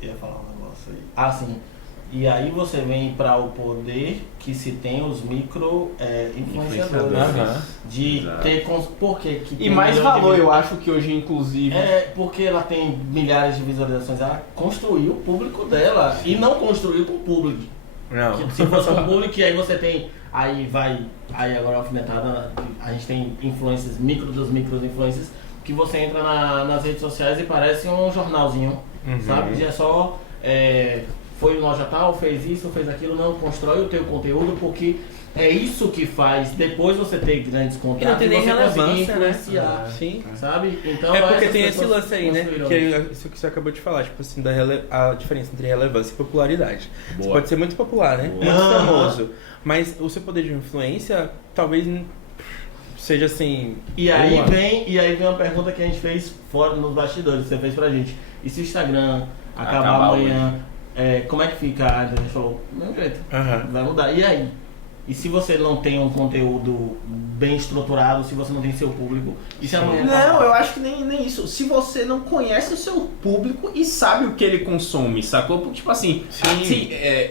Eu ia falar um negócio aí. Sim. E aí você vem para o poder que se tem os micro influenciadores. De Exato. ter... Por que E tem mais milhão de valor, eu acho que hoje, inclusive... porque ela tem milhares de visualizações. Ela construiu o público dela e não construiu para o público. Não. Que se fosse um público, aí você tem... Aí agora alfinetada, a gente tem influências, micros influências, que você entra nas redes sociais e parece um jornalzinho, sabe? Que é só... foi loja tal, fez isso, fez aquilo, não, constrói o teu conteúdo, porque é isso que faz depois você ter grandes contratos E não tem nem você conseguir relevância, né? influenciar, Sim. sabe? Então, É porque essas tem esse pessoas lance aí, né? construíram Que isso. é isso que você acabou de falar, tipo assim, a diferença entre relevância e popularidade. Você Boa. pode ser muito popular, né? Boa. Muito Aham. famoso. Mas o seu poder de influência talvez seja assim. E aí vem uma pergunta que a gente fez fora nos bastidores, você fez pra gente. E se o Instagram acabar amanhã, como é que fica? A gente falou, do mesmo jeito, vai mudar. E aí? E se você não tem um conteúdo bem estruturado, se você não tem seu público, e se amanhã... Não, eu acho que nem isso. Se você não conhece o seu público e sabe o que ele consome, sacou? Porque, tipo assim,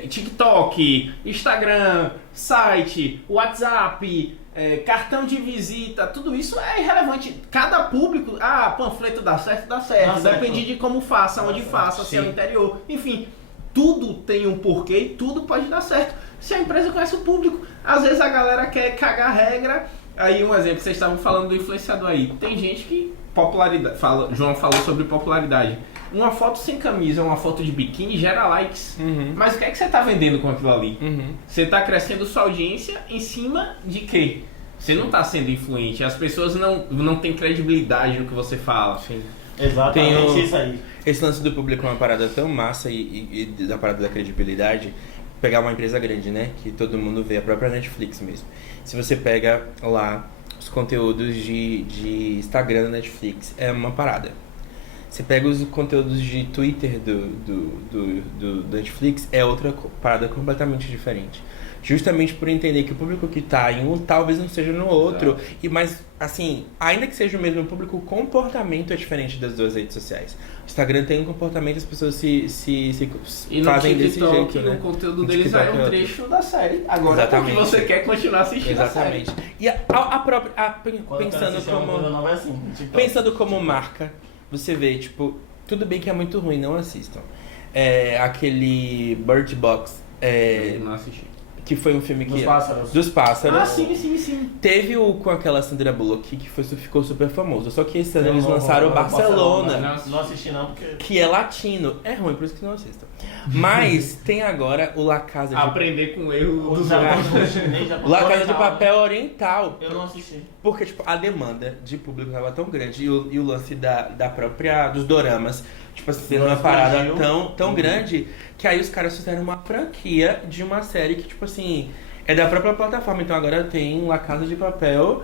TikTok, Instagram, site, WhatsApp, cartão de visita, tudo isso é irrelevante. Cada público, panfleto dá certo. Depende de como faça, onde faça, se é no interior, enfim. Tudo tem um porquê e tudo pode dar certo. Se a empresa conhece o público, às vezes a galera quer cagar regra. Aí um exemplo, vocês estavam falando do influenciador aí. Tem gente que popularidade, João falou sobre popularidade. Uma foto sem camisa, uma foto de biquíni gera likes. Mas o que é que você está vendendo com aquilo ali? Você está crescendo sua audiência em cima de quê? Você não está sendo influente. As pessoas não têm credibilidade no que você fala. Sim. Exatamente isso aí. Esse lance do público é uma parada tão massa e da parada da credibilidade. Pegar uma empresa grande, né? Que todo mundo vê, a própria Netflix mesmo. Se você pega lá os conteúdos de Instagram da Netflix, é uma parada. Você pega os conteúdos de Twitter do Netflix, é outra parada completamente diferente. Justamente por entender que o público que tá em um talvez não seja no outro. Mas, assim, ainda que seja o mesmo público, o comportamento é diferente das duas redes sociais. O Instagram tem um comportamento, as pessoas se fazem desse jeito, né? O conteúdo deles é um trecho da série. Agora, porque você quer continuar assistindo Exatamente. a série. E a própria... Pensando como marca, você vê, tipo... Tudo bem que é muito ruim, não assistam. Aquele Bird Box... Eu não assisti. Que foi um filme Dos pássaros. Dos pássaros. Sim. Teve o com aquela Sandra Bullock que ficou super famoso. Só que esse ano eles lançaram o Barcelona. Não assisti não, porque... Que é latino. É ruim, por isso que não assistam. Mas tem agora o La Casa de... Aprender com o erro dos La Casa de Papel oriental. Eu não assisti. Porque, tipo, a demanda de público tava tão grande e o lance dos doramas, tipo assim, sendo uma parada tão grande, que aí os caras fizeram uma franquia de uma série que, tipo assim, é da própria plataforma. Então agora tem La Casa de Papel,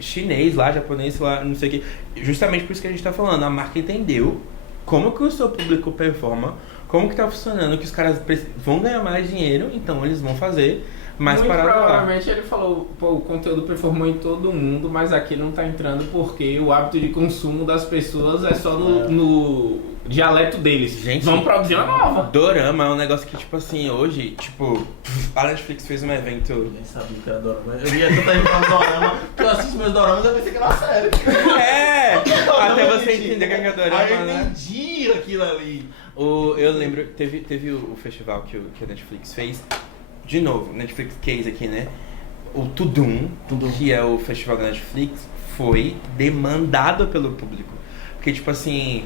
chinês lá, japonês lá, não sei o que. Justamente por isso que a gente tá falando, a marca entendeu como que o seu público performa, como que tá funcionando, que os caras vão ganhar mais dinheiro, então eles vão fazer mais parada lá. Provavelmente ele falou, o conteúdo performou em todo mundo, mas aqui não tá entrando porque o hábito de consumo das pessoas é só no dialeto deles. Gente, vamos produzir uma nova. Dorama é um negócio que, tipo assim, hoje, tipo, a Netflix fez um evento... Eu nem sabia que era dorama. Eu via tanta gente falando dorama, que eu assisto meus doramas e eu pensei que era uma série. Até você entender que é dorama, aí eu né? entendi aquilo ali. Eu lembro, teve o festival que a Netflix fez. De novo, Netflix Case aqui, né? O Tudum, que é o festival da Netflix, foi demandado pelo público. Porque, tipo assim,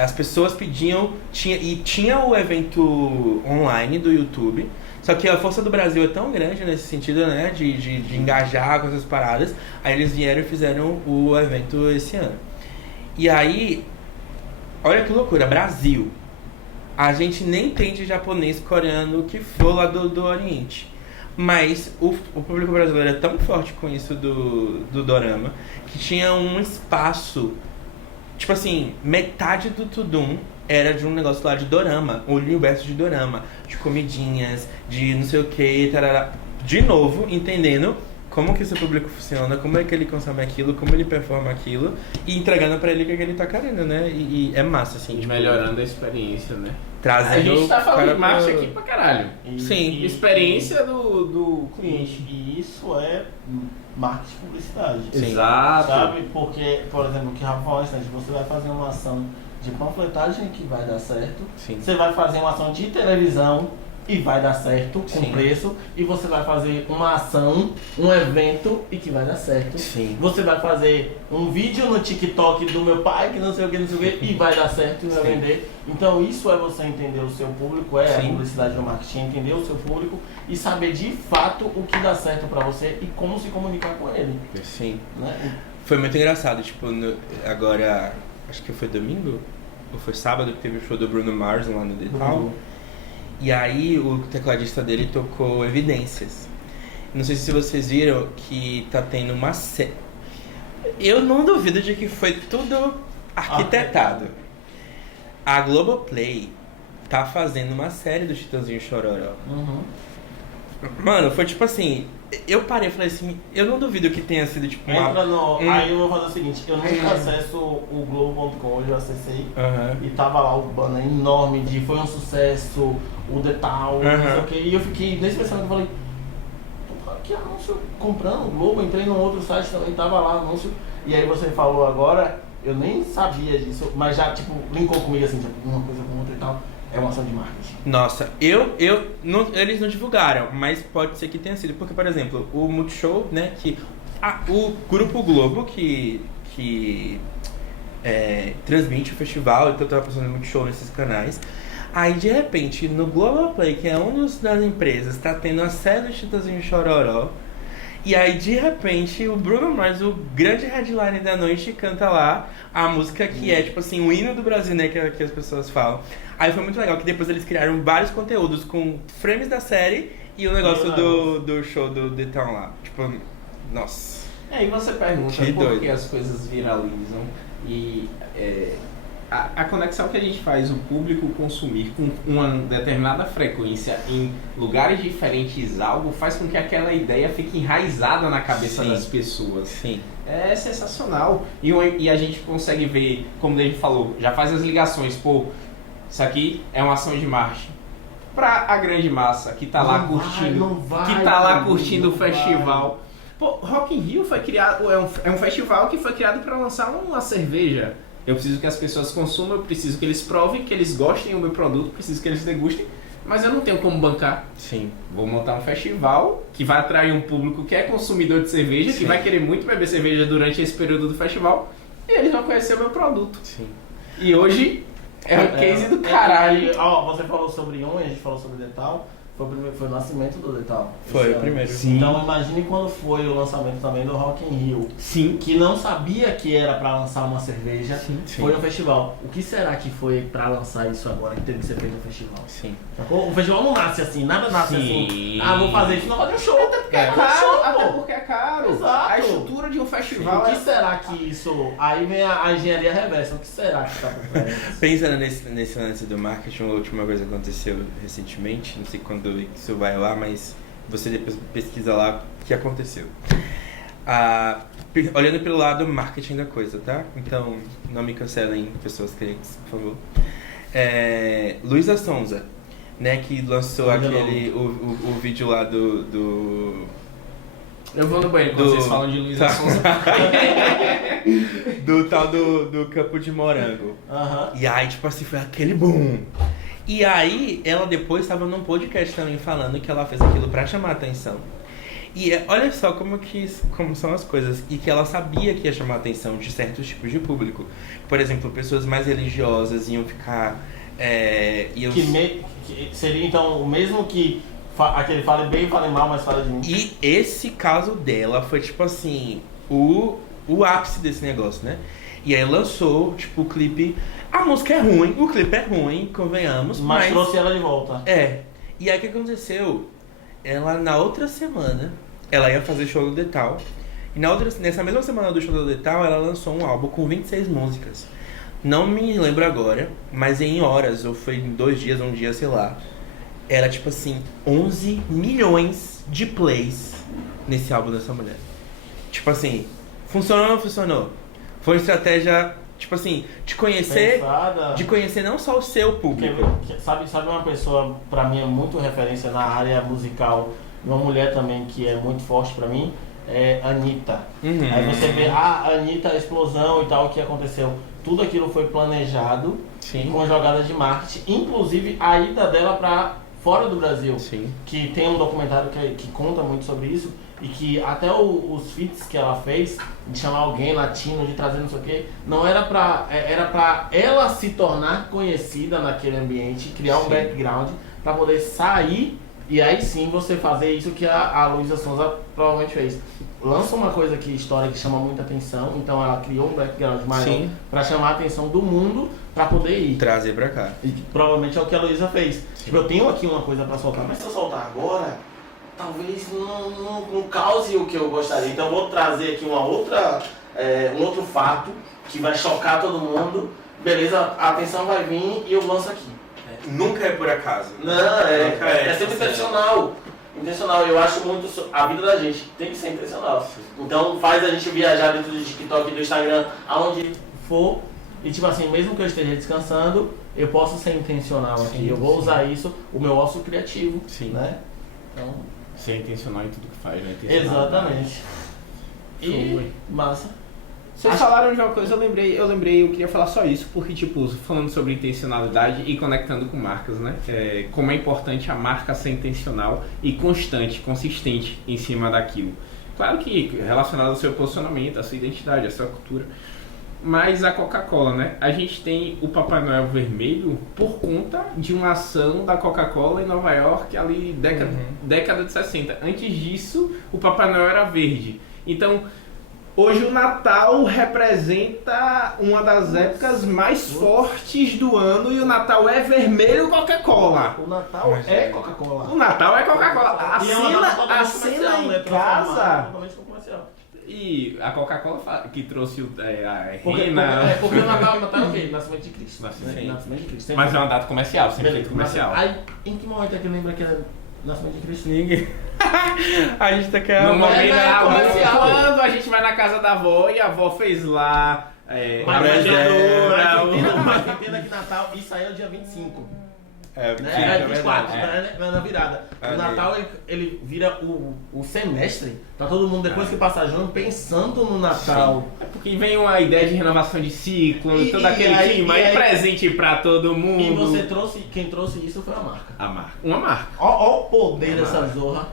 as pessoas pediam... Tinha o evento online do YouTube, só que a força do Brasil é tão grande nesse sentido, né? De engajar com essas paradas. Aí eles vieram e fizeram o evento esse ano. E aí, olha que loucura, Brasil. A gente nem entende japonês, coreano, o que for lá do Oriente. Mas o público brasileiro é tão forte com isso do dorama, que tinha um espaço, tipo assim, metade do Tudum era de um negócio lá de dorama, o universo de dorama, de comidinhas, de não sei o que, tarará. De novo, entendendo como que esse público funciona, como é que ele consome aquilo, como ele performa aquilo, e entregando pra ele o que ele tá querendo, né? E é massa, assim. Melhorando a experiência, né? trazendo... A gente tá falando de marketing pro- aqui pra caralho. Sim. Experiência do cliente. E isso é marketing e publicidade. Sim. Exato. Sabe? Porque, por exemplo, o que o Rafa falou antes, você vai fazer uma ação de panfletagem que vai dar certo. Sim. Você vai fazer uma ação de televisão e vai dar certo com Sim. preço. E você vai fazer uma ação, um evento e que vai dar certo. Sim. Você vai fazer um vídeo no TikTok do meu pai, que não sei o que, não sei o que, e vai dar certo e vai Sim. vender. Então isso é você entender o seu público, é a Sim. publicidade do marketing, entender o seu público e saber de fato o que dá certo pra você e como se comunicar com ele. Sim. Né? Foi muito engraçado, tipo, agora, acho que foi domingo? Ou foi sábado que teve o show do Bruno Mars lá no Detal. E aí o tecladista dele tocou Evidências. Não sei se vocês viram que tá tendo uma série. Eu não duvido de que foi tudo arquitetado. A Globoplay tá fazendo uma série do Chitãozinho Chororó. Uhum. Mano, foi tipo assim, eu parei e falei assim, eu não duvido que tenha sido tipo uma... Entra no. Aí eu vou fazer o seguinte, eu nunca acesso o Globo.com, hoje eu acessei. Aham. E tava lá o banner enorme de foi um sucesso, o Detal, não sei o que. E eu fiquei nesse pensamento, eu falei, porra, que anúncio comprando o Globo, entrei num outro site também, tava lá anúncio. E aí você falou agora, eu nem sabia disso, mas já tipo, linkou comigo assim, tipo, uma coisa com outra e tal. É uma ação de marketing. Nossa, eles não divulgaram, mas pode ser que tenha sido. Porque, por exemplo, o Multishow, né, o Grupo Globo, que transmite o festival, então tava passando Multishow nesses canais. Aí, de repente, no Globoplay, que é uma das empresas, tá tendo a série do Chitãozinho Chororó. E aí, de repente, o Bruno Mars, o grande headline da noite, canta lá a música que é, tipo assim, o hino do Brasil, né, que as pessoas falam. Aí foi muito legal, que depois eles criaram vários conteúdos com frames da série e o negócio do show do The Town lá. Tipo, nossa. E você pergunta Que por doido. que as coisas viralizam e a conexão que a gente faz o público consumir com uma determinada frequência em lugares diferentes algo faz com que aquela ideia fique enraizada na cabeça Sim. das pessoas. Sim. É sensacional. E a gente consegue ver, como o David falou, já faz as ligações, pô, isso aqui é uma ação de marketing. Pra a grande massa que tá lá curtindo, que tá lá curtindo o festival. Pô, Rock in Rio foi criado, é um festival que foi criado para lançar uma cerveja. Eu preciso que as pessoas consumam, eu preciso que eles provem, que eles gostem do meu produto, preciso que eles degustem, mas eu não tenho como bancar. Sim. Vou montar um festival que vai atrair um público que é consumidor de cerveja, Sim. que vai querer muito beber cerveja durante esse período do festival, e eles vão conhecer o meu produto. Sim. E hoje é um case do caralho. Ó, você falou sobre a gente falou sobre Detal. Foi o nascimento do Detal. Foi o primeiro. Sim. Então imagine quando foi o lançamento também do Rock in Rio. Sim. Que não sabia que era pra lançar uma cerveja, Sim. foi no festival. O que será que foi pra lançar isso agora, que teve que ser feito no festival? Sim. Sacou? O festival não nasce assim, nada nasce Sim. assim. Ah, vou fazer isso, não fazer um show. Até porque É caro, até porque é caro. Exato. A estrutura de um festival O que será que isso... Aí vem a engenharia reversa, o que será que tá por trás? Pensando nesse lance do marketing, a última coisa que aconteceu recentemente, não sei quando isso vai lá, mas você depois pesquisa lá o que aconteceu. Olhando pelo lado marketing da coisa, tá? Então, não me cancelem, pessoas crentes, por favor. Luísa Sonza, né, que lançou o vídeo lá do Eu vou no banheiro quando vocês falam de Luísa Sonza. do tal do Campo de Morango. Aham. E aí, tipo assim, foi aquele boom. E aí, ela depois estava num podcast também falando que ela fez aquilo pra chamar a atenção. E olha só como são as coisas. E que ela sabia que ia chamar a atenção de certos tipos de público. Por exemplo, pessoas mais religiosas iam ficar... Que seria então o mesmo que aquele fale bem e fale mal, mas fala de mim. E esse caso dela foi tipo assim, o ápice desse negócio, né? E aí lançou, tipo, o clipe. A música é ruim, o clipe é ruim, convenhamos. Mas trouxe ela de volta. E aí o que aconteceu? Ela, na outra semana, ela ia fazer show do Detal. E nessa mesma semana do show do Detal, ela lançou um álbum com 26 músicas. Não me lembro agora, mas em horas, ou foi em 2 dias, um dia, sei lá. Era tipo assim, 11 milhões de plays nesse álbum dessa mulher. Tipo assim, funcionou ou não funcionou? Foi uma estratégia, Tipo assim, de conhecer não só o seu público. Sabe uma pessoa, pra mim, é muito referência na área musical, uma mulher também que é muito forte pra mim, é Anitta. Aí você vê a Anitta, a explosão e tal, o que aconteceu. Tudo aquilo foi planejado, com jogadas de marketing, inclusive a ida dela pra fora do Brasil. Sim. Que tem um documentário que conta muito sobre isso, e que até os feats que ela fez, de chamar alguém latino, de trazer não sei o que, não era era pra ela se tornar conhecida naquele ambiente, criar um background pra poder sair, e aí sim você fazer isso que a Luísa Sonza provavelmente fez. Lança uma coisa que história que chama muita atenção, então ela criou um background maior pra chamar a atenção do mundo pra poder ir. Trazer pra cá. E provavelmente é o que a Luísa fez. Tipo, eu tenho aqui uma coisa pra soltar, mas se eu soltar agora, talvez não cause o que eu gostaria. Então eu vou trazer aqui um outro fato que vai chocar todo mundo. Beleza, a atenção vai vir e eu lanço aqui. Nunca é por acaso. Não, é sempre intencional. Intencional, eu acho muito. A vida da gente tem que ser intencional. Então faz a gente viajar dentro do TikTok, do Instagram, aonde for. E tipo assim, mesmo que eu esteja descansando, eu posso ser intencional aqui. Eu vou usar isso, o meu ócio criativo. Né? Então, ser intencional em tudo que faz, né? Exatamente. E massa. Vocês falaram de uma coisa, eu queria falar só isso, porque, tipo, falando sobre intencionalidade e conectando com marcas, né? Como é importante a marca ser intencional e constante, consistente em cima daquilo. Claro que relacionado ao seu posicionamento, à sua identidade, à sua cultura. Mas a Coca-Cola, né? A gente tem o Papai Noel vermelho por conta de uma ação da Coca-Cola em Nova York, ali década de 60. Antes disso, o Papai Noel era verde. Então, hoje o Natal representa uma das épocas mais fortes do ano e o Natal é vermelho Coca-Cola. O Natal é Coca-Cola. O Natal é Coca-Cola. A cena em casa... E a Coca-Cola que trouxe a Rena... Porque o Natal é o quê? Nascimento de Cristo. Nascimento de Cristo. Mas é uma data comercial, sempre feito comercial. Aí, em que momento é que lembra que é Nascimento de Cristo? Ninguém. A gente tá querendo... No momento comercial. Quando a gente vai na casa da avó e a avó fez lá... Mas entenda que Natal, isso aí é o dia 25. É 24, na virada. O Natal ele vira o semestre. Tá todo mundo, depois que passa junho, pensando no Natal. Sim. É porque vem uma ideia de renovação de ciclo, todo aquele clima, e presente pra todo mundo. E quem trouxe isso foi a marca. Uma marca. Ó o poder dessa zorra.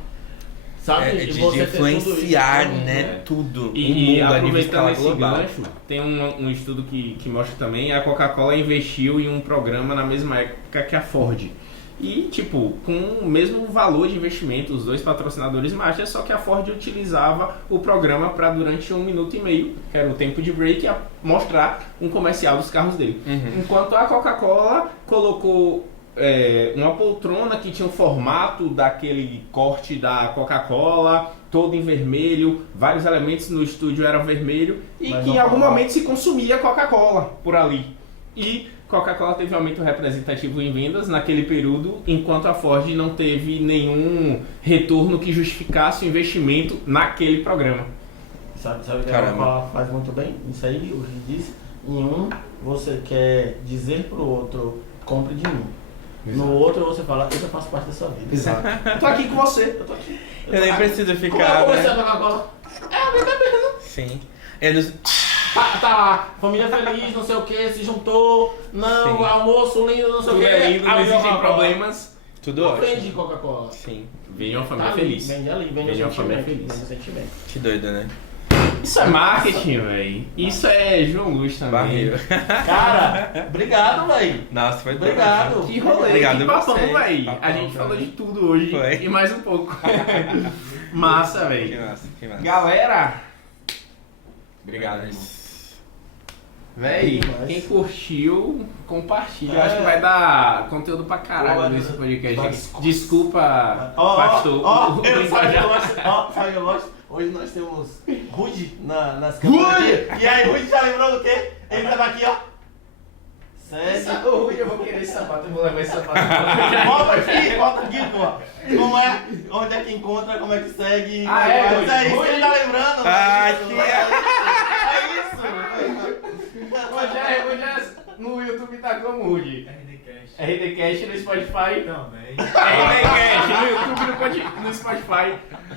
Sabe? De influenciar, né? Tudo. E aproveitando esse gancho, tem um estudo que mostra também, a Coca-Cola investiu em um programa na mesma época que a Ford. E, tipo, com o mesmo valor de investimento, os dois patrocinadores machos, só que a Ford utilizava o programa para durante 1 minuto e meio, que era o tempo de break, mostrar um comercial dos carros dele. Enquanto a Coca-Cola colocou uma poltrona que tinha o formato daquele corte da Coca-Cola, todo em vermelho, vários elementos no estúdio eram vermelho, e que em algum momento se consumia Coca-Cola por ali. E Coca-Cola teve um aumento representativo em vendas naquele período, enquanto a Ford não teve nenhum retorno que justificasse o investimento naquele programa. Sabe o que a Coca-Cola faz muito bem? Isso aí, o que disse, você quer dizer pro outro, compre de mim. Exato. No outro você fala, eu faço parte da sua vida. Exato. Eu tô aqui com você. Eu tô aqui. Eu nem preciso ficar. Como é a Coca-Cola? Me bebendo. Sim. Tá lá, família feliz, não sei o que, se juntou, almoço lindo, não sei o que. Tudo é lindo, não existem problemas. Tudo ótimo. Aprende Coca-Cola. Sim. Vende uma família feliz. Vende ali, vende uma família feliz. Vende o sentimento. Que doido, né? Isso é marketing, velho. Isso é João Luz também. Barreiro. Cara, obrigado, velho. Nossa, foi doido. Obrigado. Que rolê, obrigado que papão, velho. A gente falou de tudo hoje e mais um pouco. Massa, velho. Que massa. Galera, obrigado, véi, quem curtiu, compartilha. Acho que vai dar conteúdo pra caralho nesse podcast. Desculpa, pastor. Sabe, eu gosto. Hoje nós temos Rude nas câmeras. E aí, Rude já lembrou do quê? Ele tava aqui, ó. Segue. Ô, Rude, eu vou querer esse sapato, eu vou levar esse sapato. Volta aqui, pô. Como é? Onde é que encontra? Como é que segue? Rude. Ele tá lembrando. Ah, que é isso. Rogério. YouTube tá como, Rudy? RDcast no Spotify. Também. RDcast no YouTube, no Spotify.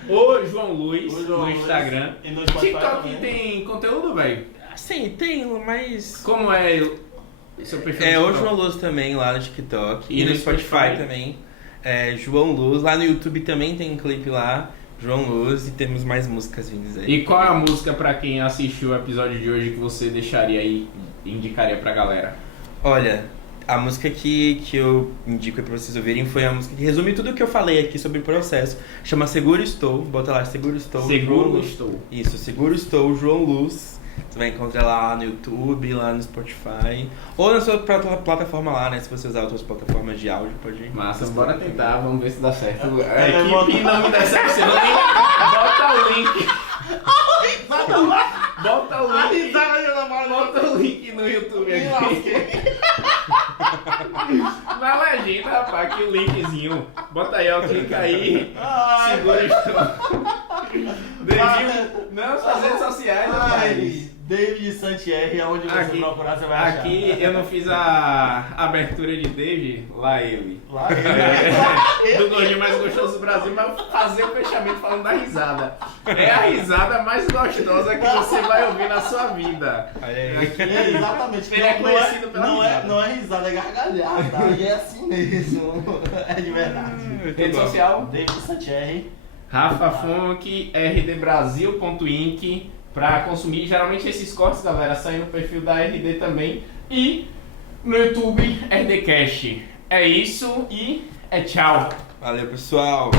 O João Luiz no Instagram. E no Spotify TikTok também. tem conteúdo, velho? Sim, tem, mas... Como é o seu perfil? É no o TikTok? João Luz também lá no TikTok. E E no no Spotify Spotify também. É João Luz. Lá no YouTube também tem um clipe lá. João Luz. E temos mais músicas vindas aí. E qual é a música pra quem assistiu o episódio de hoje que você deixaria aí, indicaria pra galera? Olha, a música que eu indico aí pra vocês ouvirem foi a música que resume tudo o que eu falei aqui sobre o processo. Chama Seguro Estou. Bota lá, Seguro Estou. João Seguro Luz. Estou. Isso, Seguro Estou, João Luz. Você vai encontrar lá no YouTube, lá no Spotify. Ou na sua plataforma lá, né? Se você usar outras plataformas de áudio, pode ir. Massa, bora tentar, vamos ver se dá certo. A É, equipe não me decepcionou. Bota o link. Bota o A link. risada de namoro. Bota o link no YouTube aqui. Na legenda, rapaz, aqui o linkzinho. Bota aí, ó, clica aí. Ai, Segura Estou. Dedinho nas suas redes sociais, rapaz. Ai, David Santier, aonde você Aqui- procurar, você vai achar. Aqui eu não fiz a abertura de David, lá ele. Lá Do gordinho mais gostoso do Brasil, mas fazer o fechamento falando da risada. É a risada mais gostosa que você vai ouvir na sua vida. Olha aí. É, exatamente. Ele é conhecido pela risada. Não é risada, é gargalhada. E é assim mesmo. É de verdade. Rede social, David Santier. Rafa Funk, rdbrasil.inc pra consumir. Geralmente esses cortes, galera, saem no perfil da RD também. E no YouTube, RDcast. É isso e tchau. Valeu, pessoal.